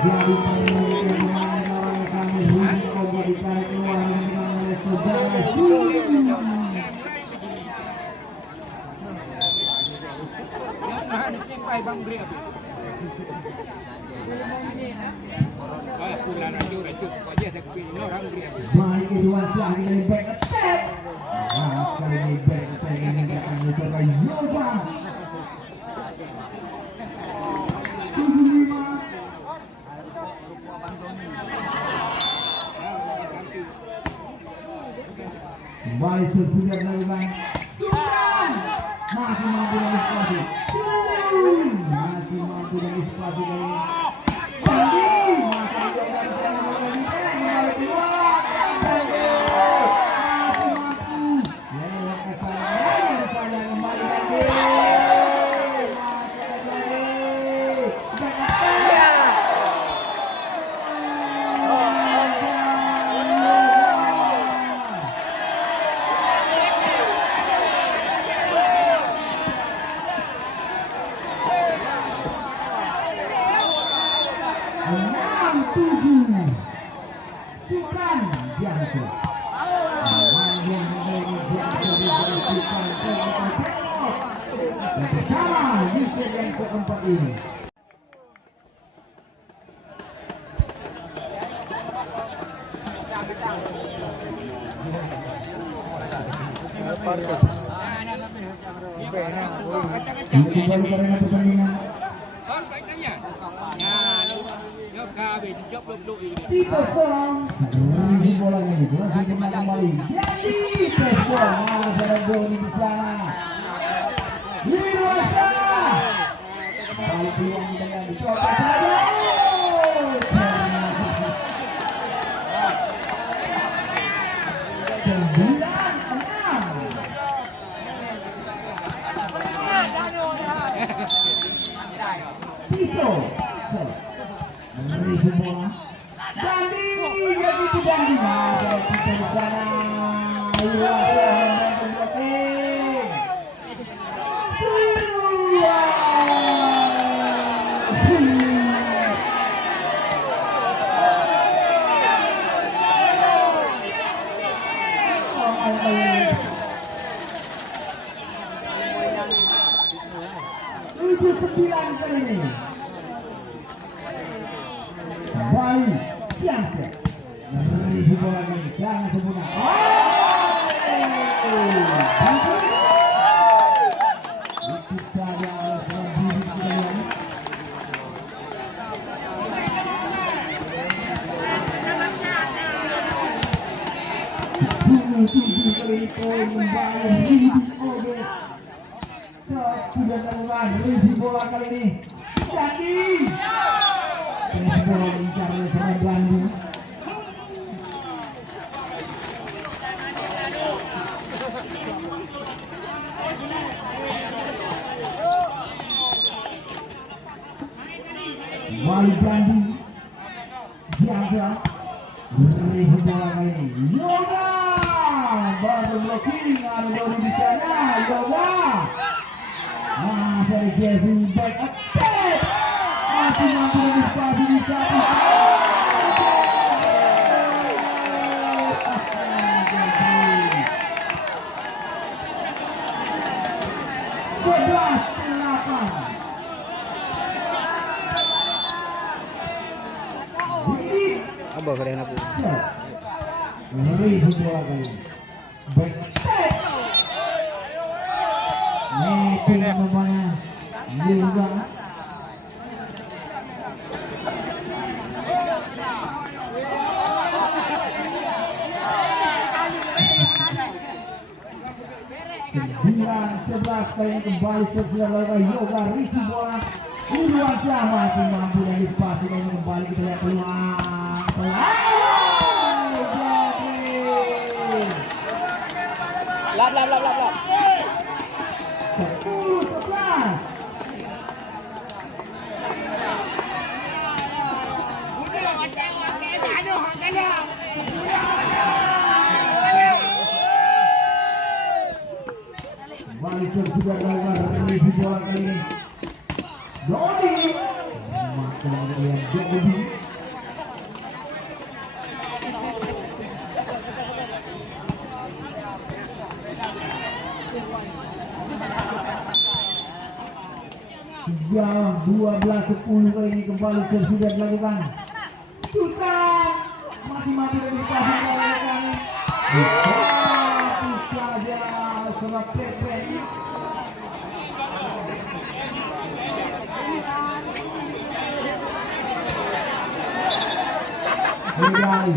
Jadi orang kami kami ditarik keluar dengan saudara Baik Irwansyah ini back attack. Kali ini back attack ini akan mencoba Yoba. 75. Kembali sudah dilakukan Sultan masih mampu dengan spasi. Masih mampu dengan spasi kali ini. Keempat ini kembali karena pertandingan Ribu bola ini berhasil kembali jadi Pesong ada gol di sana. Balik peluang dengan dicoba saja. 9-6. Tito memberi bola. Dandi jadi Dandi. Ada Tito di sana. Sembilan kali ini kembali. Siapa? Review bola kali ini. Jangan sempurna. Itu saja seorang diri sekalian. Tujuh kali poin kembali Review Oge. Sudah dilakukan review bola kali ini. Jadi review bola diincar oleh seorang Bandung. Wali Bandung jaga review bola kali ini. Yoga baru blocking ada baru di sana. Yoga dari Jeffrey back attack. Masih mampu dispasi di sana. Apa kalian aku? Ngeri bola kali ini. Back attack. Itu namanya juga. Sembilan 11 kali ini kembali setelah Yoga review bola. Irwansyah masih mampu dan dispasi dan kembali kita lihat peluang. Lap. 10-11. Walisor sudah melakukan review bola kali ini. Dodi maka kemudian Dodi Tiga 12-10 kali ini kembali sudah dilakukan. Sultan masih mampu dari pasir kali ini. Itu saja salah Pepe. Kembali.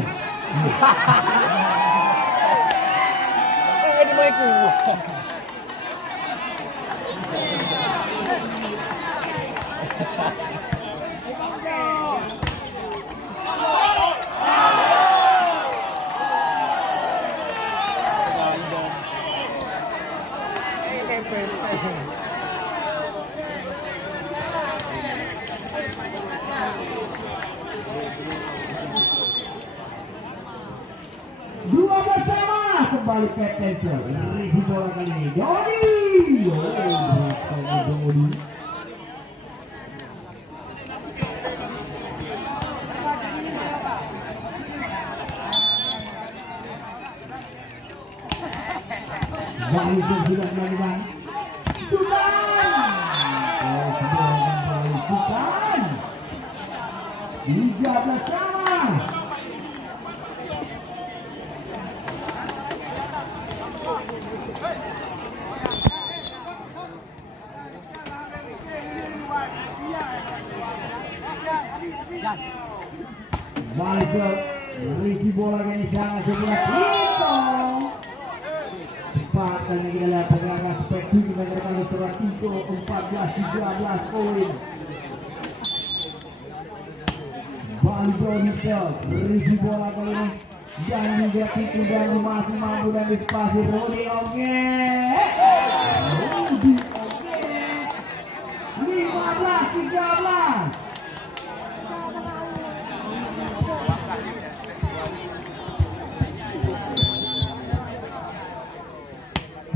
Ini mic-ku. Dua bersama kembali Captain review bola kali ini. Dodi. Dodi. Walisor sudah melakukan. Sultan. Sudah kembali Sultan. 13 sama. Walisor review bola ini sangat sebelah Tito. Cepat kali kita lihat pergerakan seperti kita berkali sebelah Tito 14-13 poin. Walisor review bola kali ini dan juga Tito dan masih mampu dan dispasi Rodi oke. 15-13.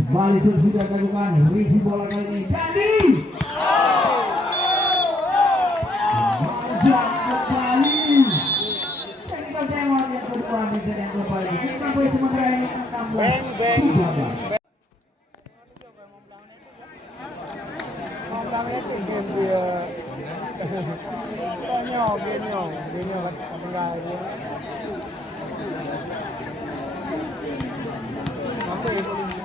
Walisor sudah melakukan review bola kali ini. Jadi Majak kembali. Technical timeout yang kedua yang kembali. Kita sampai sementara ini 16-13. Tanya, Junior kat tengah dia. Mampu ya boleh.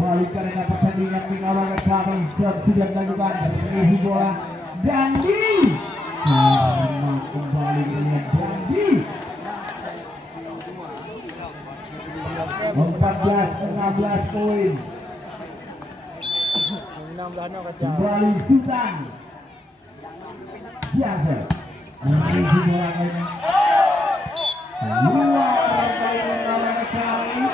Balik karena pertandingan mengawal kami sudah dilakukan review bola Dandi. Kembali dengan Dandi. 14-16 poin. 16 nak kacau. Kembali Sultan. Biasa. Review bola kali ini. Luar kali mengawal kami.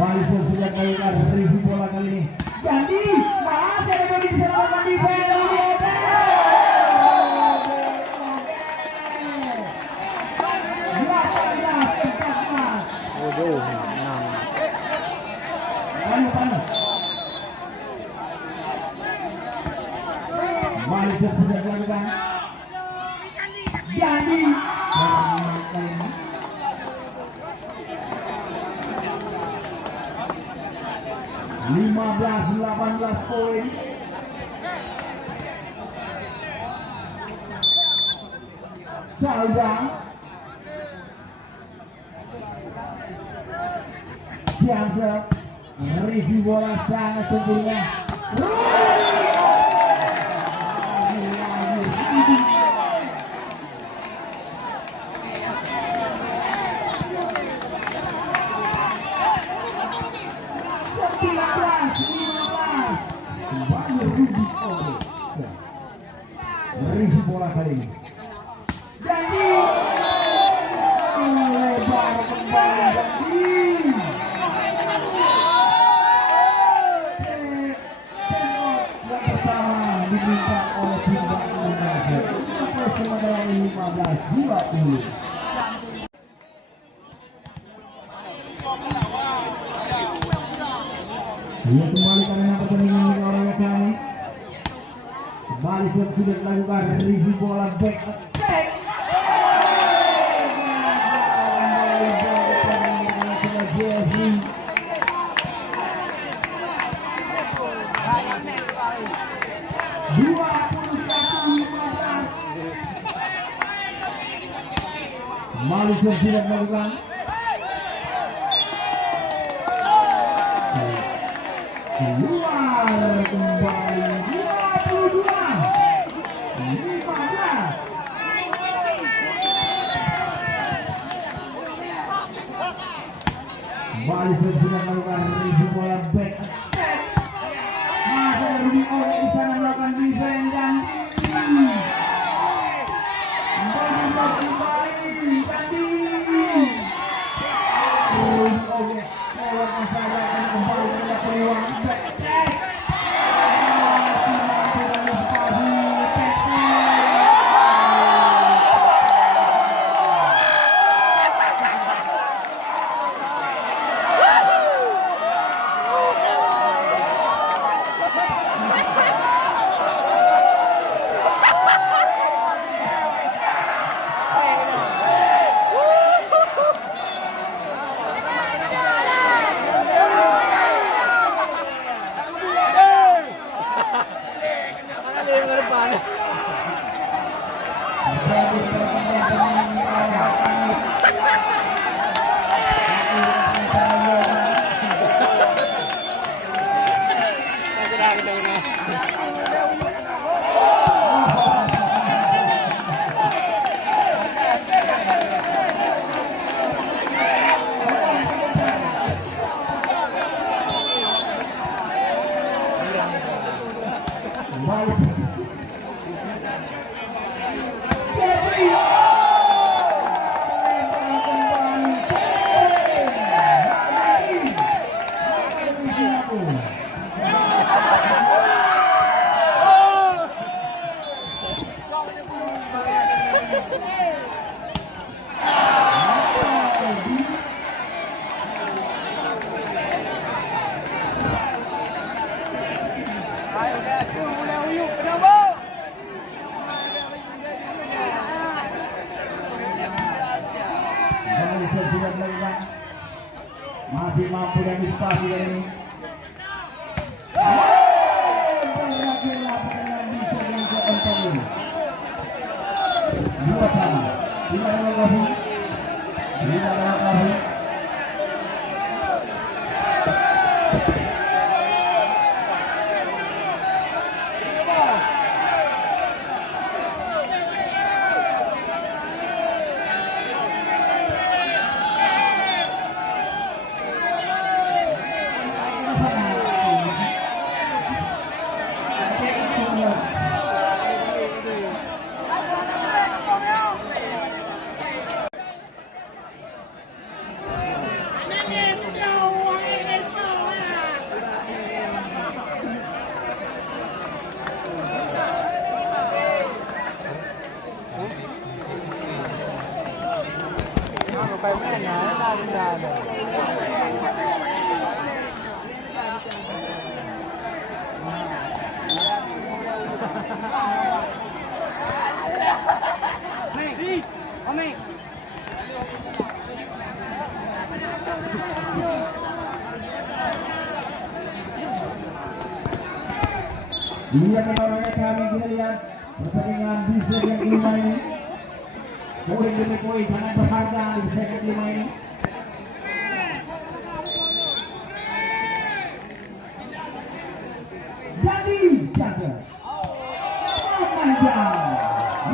Malaysia sudah melakukan review bola kali ini. Jadi masih ada bagi diselamatkan defense. Waduh, 6. Malaysia sudah melakukan. Jadi 15-18 poin. Salda Jangka review bola sangat sempurna. Review bola kali ini. Jadi lebar kembali Jadi. Yang pertama diminta oleh tim Indonesia. Sama dengan 15-20. Ia kembali karena pertandingan dengan orang kami. Kembali sudah dilakukan review bola back attack. Malaysia sudah melakukan keluar kembali 22 15. Malaysia sudah melakukan review bola back attack. Masih ada Rudy Owe di sana melakukan defense dan sudah dilakukan. Masih mampu dan dispasi kali ini. Berakhirlah pertandingan di seri yang keempat ini. 2-2. Tidak ada lokasi. Tidak ada lokasi.ไปแม่ไหนได้ไม่ได้เลย Dia memang kami kita lihat pertandingan di seri yang kelima ini. Poin demi poin sangat berharga di seri yang kelima ini. Jadi jaga memanjang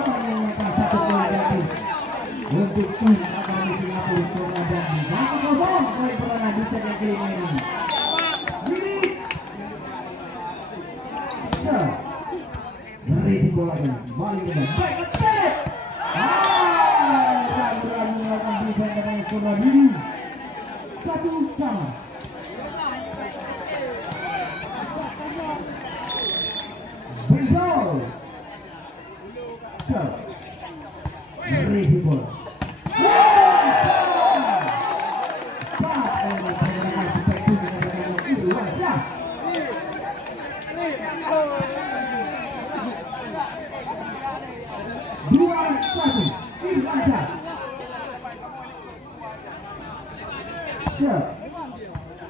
menyanyikan satu poin lagi untuk tim Akademi Singapura Korea dan 1-0 poin perlahan di seri yang kelima ini. Beri bola lagi, balik ke dalam. Baik, betul. Berani melakukan desain dengan bola diri. 1-0. Brisol. Beri bola.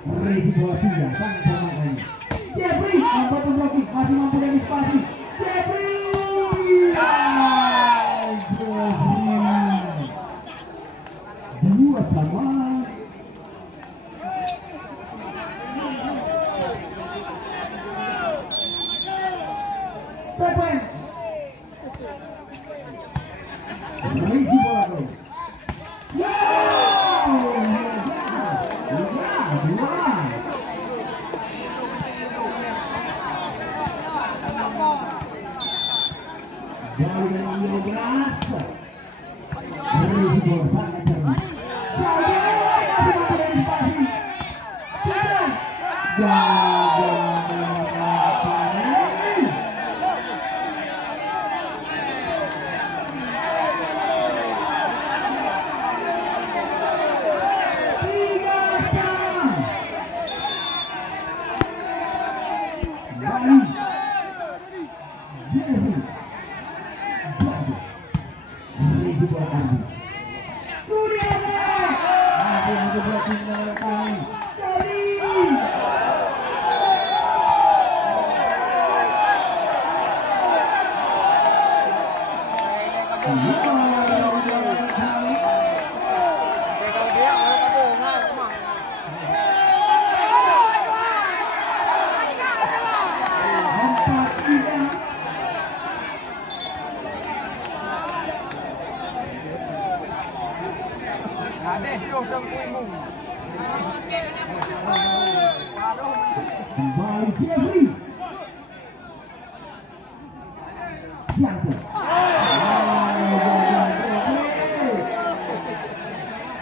Beri bola tiga, sangat sama ini. Jeffrey mampu blocking, masih mampu dari spasi. Jeffrey, dua sama. Pepen, beri bola kau. Jauh dengan nilai berasa. Beri bola sangat cermat. Kembali Jeffrey. Siapa?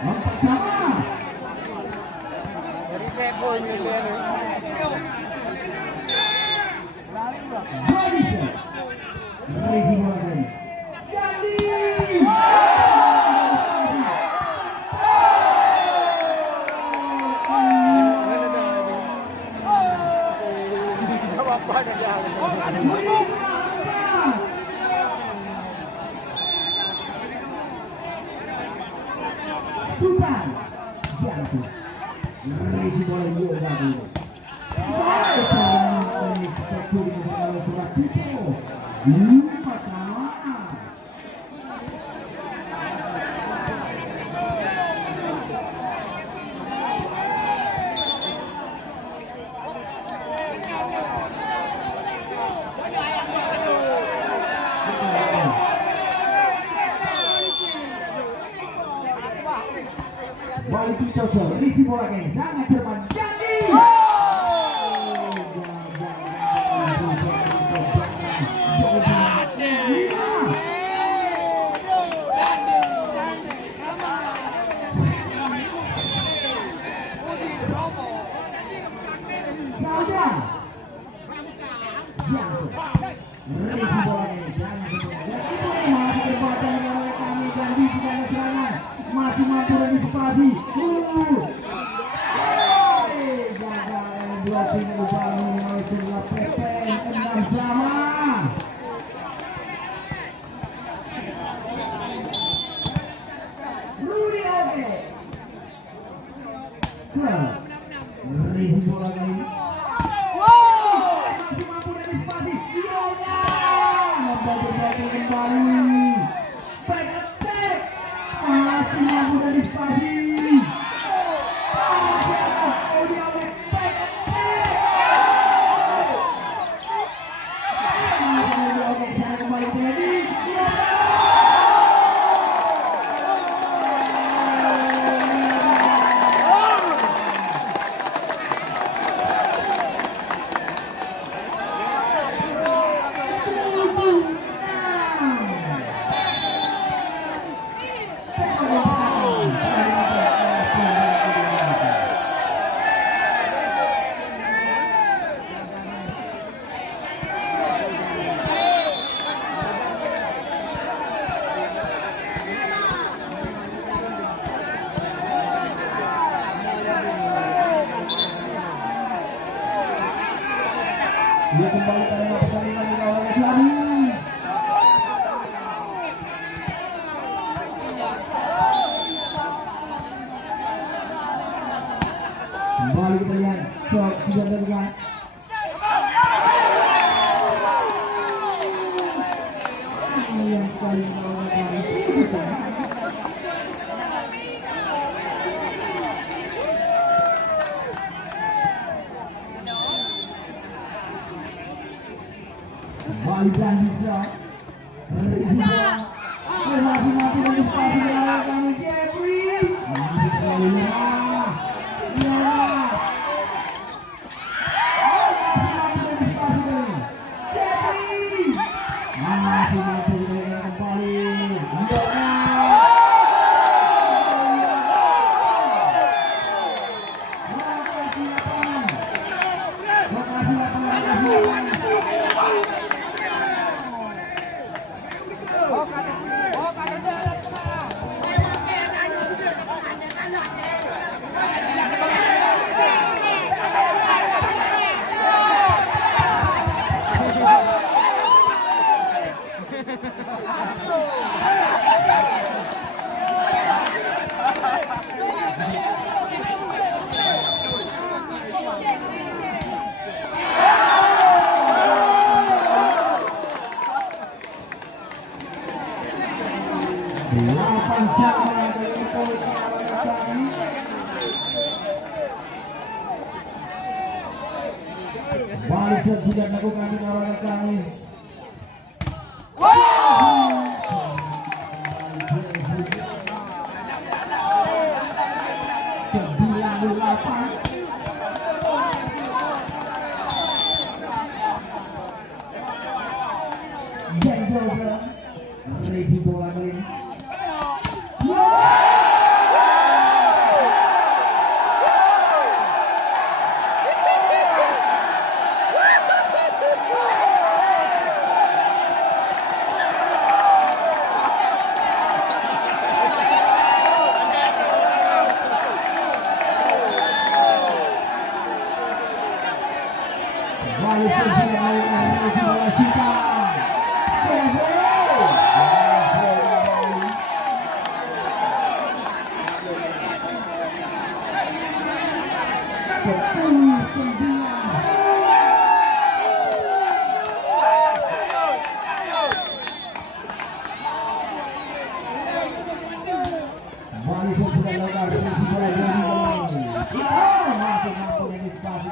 Empat sama. Dari teko ini dia nih. Beri bola lagi. Jadi. Sultan jatuh. Ini bola juga dulu. Balik Cocok, risi bola yang sangat cepat. Jadi. Masih mampu dan disepasi. Dua tim berbangun oleh sebelah PPN Endam Sama. Rudi Oke. Risi bola kali. Masih mampu dan disepasi. Yonya. Membantu kembali. Back attack. Masih mampu dan disepasi. Dia kembali ke arena pertandingan di awal Islami. Kembali kita lihat shot tidak terlihat. Yang sekali melawan kami. Balikan bisa. Masih mati dan disepasi oleh kami Jeffrey. Masih terlalu lemah. Ya. Masih mati dan disepasi oleh Jeffrey. Masih mati dengan kembali. Ya. Balik tidak melakukan pengawalan kami. Resi bola kali ini. kembali sudah dilakukan selisih bola 2-3. Oh, masih mampu antisipasi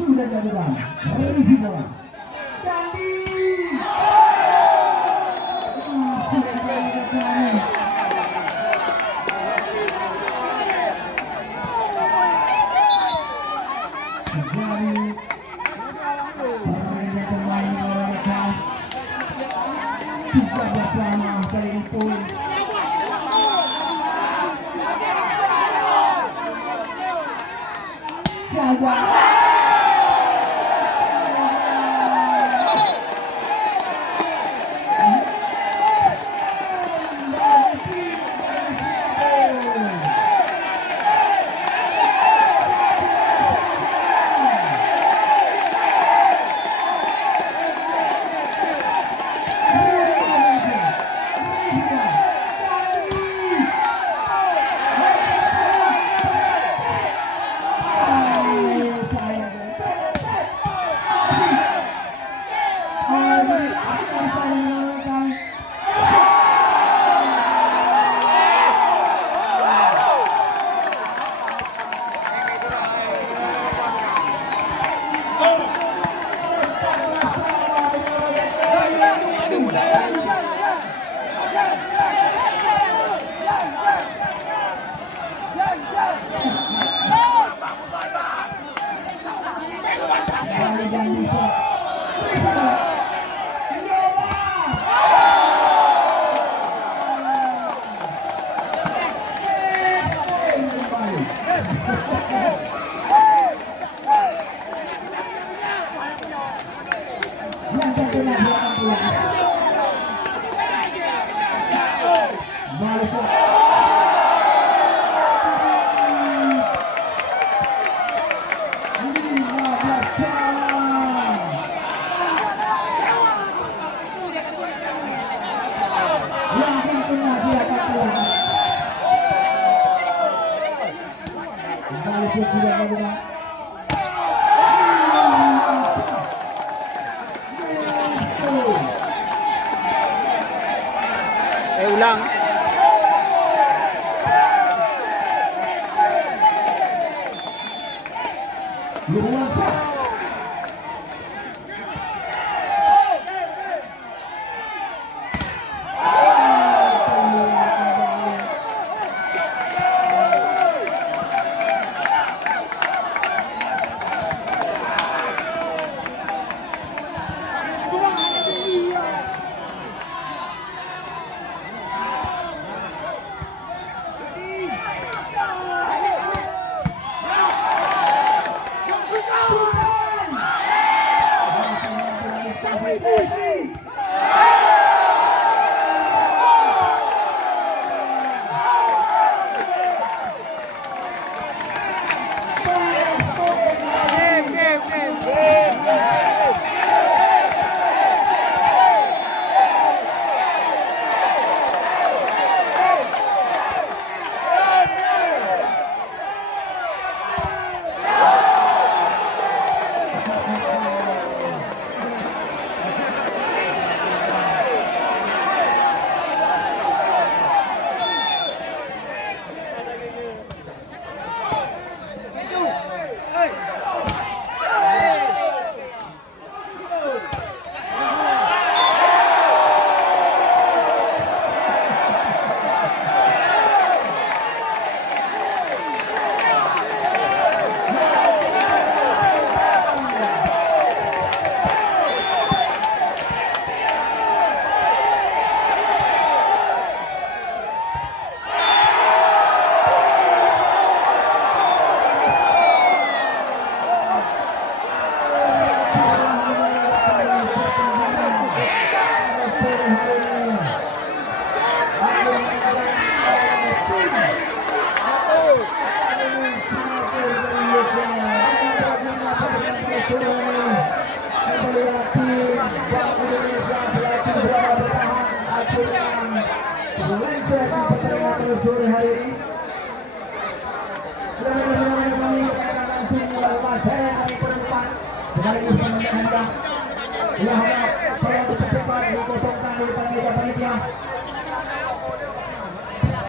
sudah dilakukan revisi bola. Ulang. Kedua tim Bank Indonesia berhasil bertahan akhirnya berlanjut di pertandingan pada sore hari ini. Kami langsung melakukan saya kami perempuan kembali bersama Anda.